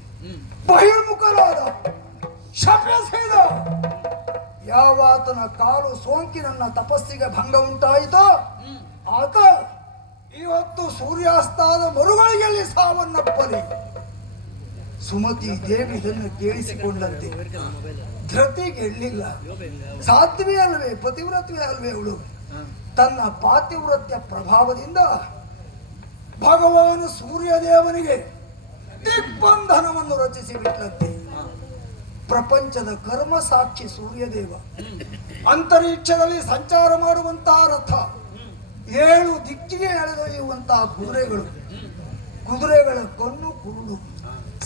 ಬಹಿರ್ಮುಖನಾದ ಶಪಿಸಿದ. ಯಾವಾತನ ಕಾಲು ಸೋಂಕಿ ನನ್ನ ತಪಸ್ಸಿಗೆ ಭಂಗ ಉಂಟಾಯಿತೋ ಆತ ಇವತ್ತು ಸೂರ್ಯಾಸ್ತಾದ ಮರುಗಳಿಗೆಯಲ್ಲಿ ಸಾವನ್ನಪ್ಪಲಿ. ಸುಮತಿ ದೇವಿ ಇದನ್ನು ಕೇಳಿಸಿಕೊಂಡಂತೆ ಧೃತಿಗೆಳ್ಳಿಲ್ಲ. ಸಾಧ್ಯವೇ ಅಲ್ವೇ, ಪತಿವ್ರತ್ವೇ ಅಲ್ವೇ ಅವಳು. ತನ್ನ ಪಾತಿವ್ರತ್ಯ ಪ್ರಭಾವದಿಂದ ಭಗವಾನ್ ಸೂರ್ಯದೇವನಿಗೆ ದಿಗ್ಬಂಧನವನ್ನು ರಚಿಸಿ ಬಿಟ್ಲಂತೆ. ಪ್ರಪಂಚದ ಕರ್ಮ ಸಾಕ್ಷಿ ಸೂರ್ಯದೇವ. ಅಂತರಿಕ್ಷದಲ್ಲಿ ಸಂಚಾರ ಮಾಡುವಂತಹ ರಥ, 7 ದಿಕ್ಕಿಗೆ ಎಳೆದೊಯ್ಯುವಂತಹ ಕುದುರೆಗಳ ಕಣ್ಣು ಕುರುಡು,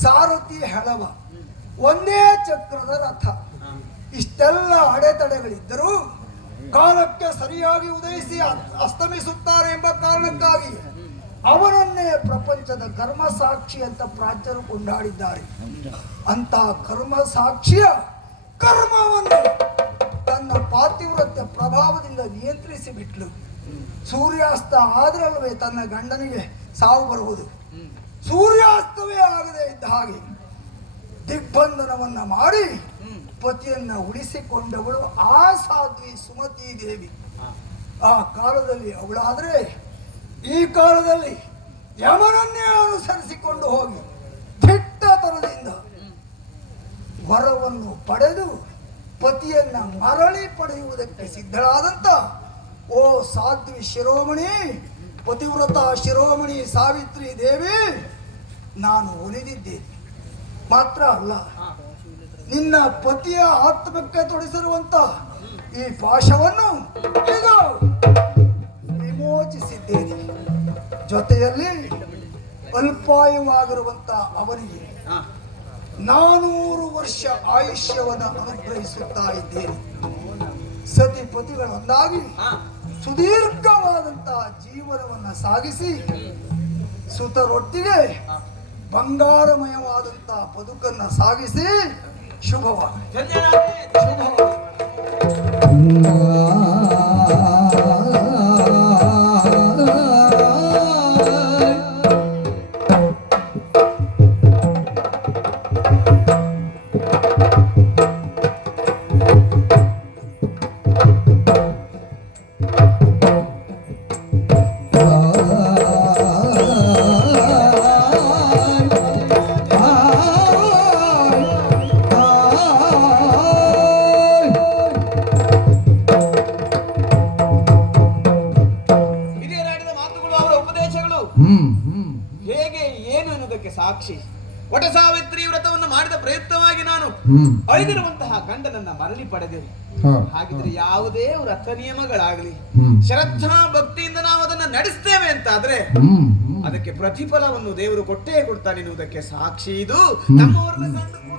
ಸಾರಥಿ ಹೆಳವ, ಒಂದೇ ಚಕ್ರದ ರಥ. ಇಷ್ಟೆಲ್ಲ ಅಡೆತಡೆಗಳಿದ್ದರೂ ಕಾಲಕ್ಕೆ ಸರಿಯಾಗಿ ಉದಯಿಸಿ ಅಸ್ತಮಿಸುತ್ತಾರೆ ಎಂಬ ಕಾರಣಕ್ಕಾಗಿ ಅವನನ್ನೇ ಪ್ರಪಂಚದ ಕರ್ಮ ಸಾಕ್ಷಿ ಅಂತ ಪ್ರಾಚ್ಯರು ಕೊಂಡಾಡಿದ್ದಾರೆ. ಅಂತ ಕರ್ಮ ಸಾಕ್ಷಿಯ ಕರ್ಮವನ್ನು ತನ್ನ ಪಾತಿವ್ರತ್ಯ ಪ್ರಭಾವದಿಂದ ನಿಯಂತ್ರಿಸಿ ಬಿಟ್ಲು. ಸೂರ್ಯಾಸ್ತ ಆದ್ರಲ್ವೇ ತನ್ನ ಗಂಡನಿಗೆ ಸಾವು ಬರುವುದು. ಸೂರ್ಯಾಸ್ತವೇ ಆಗದೆ ಇದ್ದ ಹಾಗೆ ದಿಗ್ಬಂಧನವನ್ನ ಮಾಡಿ ಪತಿಯನ್ನ ಉಳಿಸಿಕೊಂಡವಳು ಆ ಸಾಧ್ವಿ ಸುಮತಿ ದೇವಿ. ಆ ಕಾಲದಲ್ಲಿ ಅವಳಾದ್ರೆ ಈ ಕಾಲದಲ್ಲಿ ಯಮನನ್ನೇ ಅನುಸರಿಸಿಕೊಂಡು ಹೋಗಿ ದಿಟ್ಟತನದಿಂದ ವರವನ್ನು ಪಡೆದು ಪತಿಯನ್ನ ಮರಳಿ ಪಡೆಯುವುದಕ್ಕೆ ಸಿದ್ಧಳಾದಂತ ಓ ಸಾಧ್ವಿ ಶಿರೋಮಣಿ, ಪತಿವ್ರತ ಶಿರೋಮಣಿ ಸಾವಿತ್ರಿ ದೇವಿ, ನಾನು ಒಲಿದಿದ್ದೇನೆ. ಮಾತ್ರ ಅಲ್ಲ, ನಿನ್ನ ಪತಿಯ ಆತ್ಮಕ್ಕೆ ತೊಡಿಸಿರುವಂತ ಈ ಪಾಶವನ್ನು ಇದು ವಿಮೋಚಿಸಿದ್ದೇನೆ. ಜೊತೆಯಲ್ಲಿ ಅಲ್ಪಾಯುವಾಗಿರುವಂತ ಅವನಿಗೆ 400 ವರ್ಷ ಆಯುಷ್ಯವನ್ನು ಅನುಗ್ರಹಿಸುತ್ತಾ ಇದ್ದೇನೆ. ಸತಿ ಪತಿಗಳೊಂದಾಗಿ ಸುದೀರ್ಘವಾದಂತಹ ಜೀವನವನ್ನ ಸಾಗಿಸಿ ಸುತರೊಟ್ಟಿಗೆ ಬಂಗಾರಮಯವಾದಂತಹ ಬದುಕನ್ನ ಸಾಗಿಸಿ ಶುಭವಾಗಲಿ. ಹೇಗೆ ಏನು ಅನ್ನೋದಕ್ಕೆ ಸಾಕ್ಷಿ. ವಟ ಸಾವಿತ್ರಿ ವ್ರತವನ್ನು ಮಾಡಿದ ಪ್ರಯತ್ನವಾಗಿ ನಾನು ಅಳಿದಿರುವಂತಹ ಗಂಡನನ್ನ ಮರಳಿ ಪಡೆದೆವು. ಹಾಗಿದ್ರೆ ಯಾವುದೇ ವ್ರತ ನಿಯಮಗಳಾಗಲಿ ಶ್ರದ್ಧಾ ಭಕ್ತಿಯಿಂದ ನಾವು ಅದನ್ನ ನಡೆಸ್ತೇವೆ ಅಂತಾದ್ರೆ ಅದಕ್ಕೆ ಪ್ರತಿಫಲವನ್ನು ದೇವರು ಕೊಟ್ಟೇ ಕೊಡ್ತಾನೆ ಎನ್ನುವುದಕ್ಕೆ ಸಾಕ್ಷಿ ಇದು. ನಮ್ಮವರನ್ನ ಕಂಡು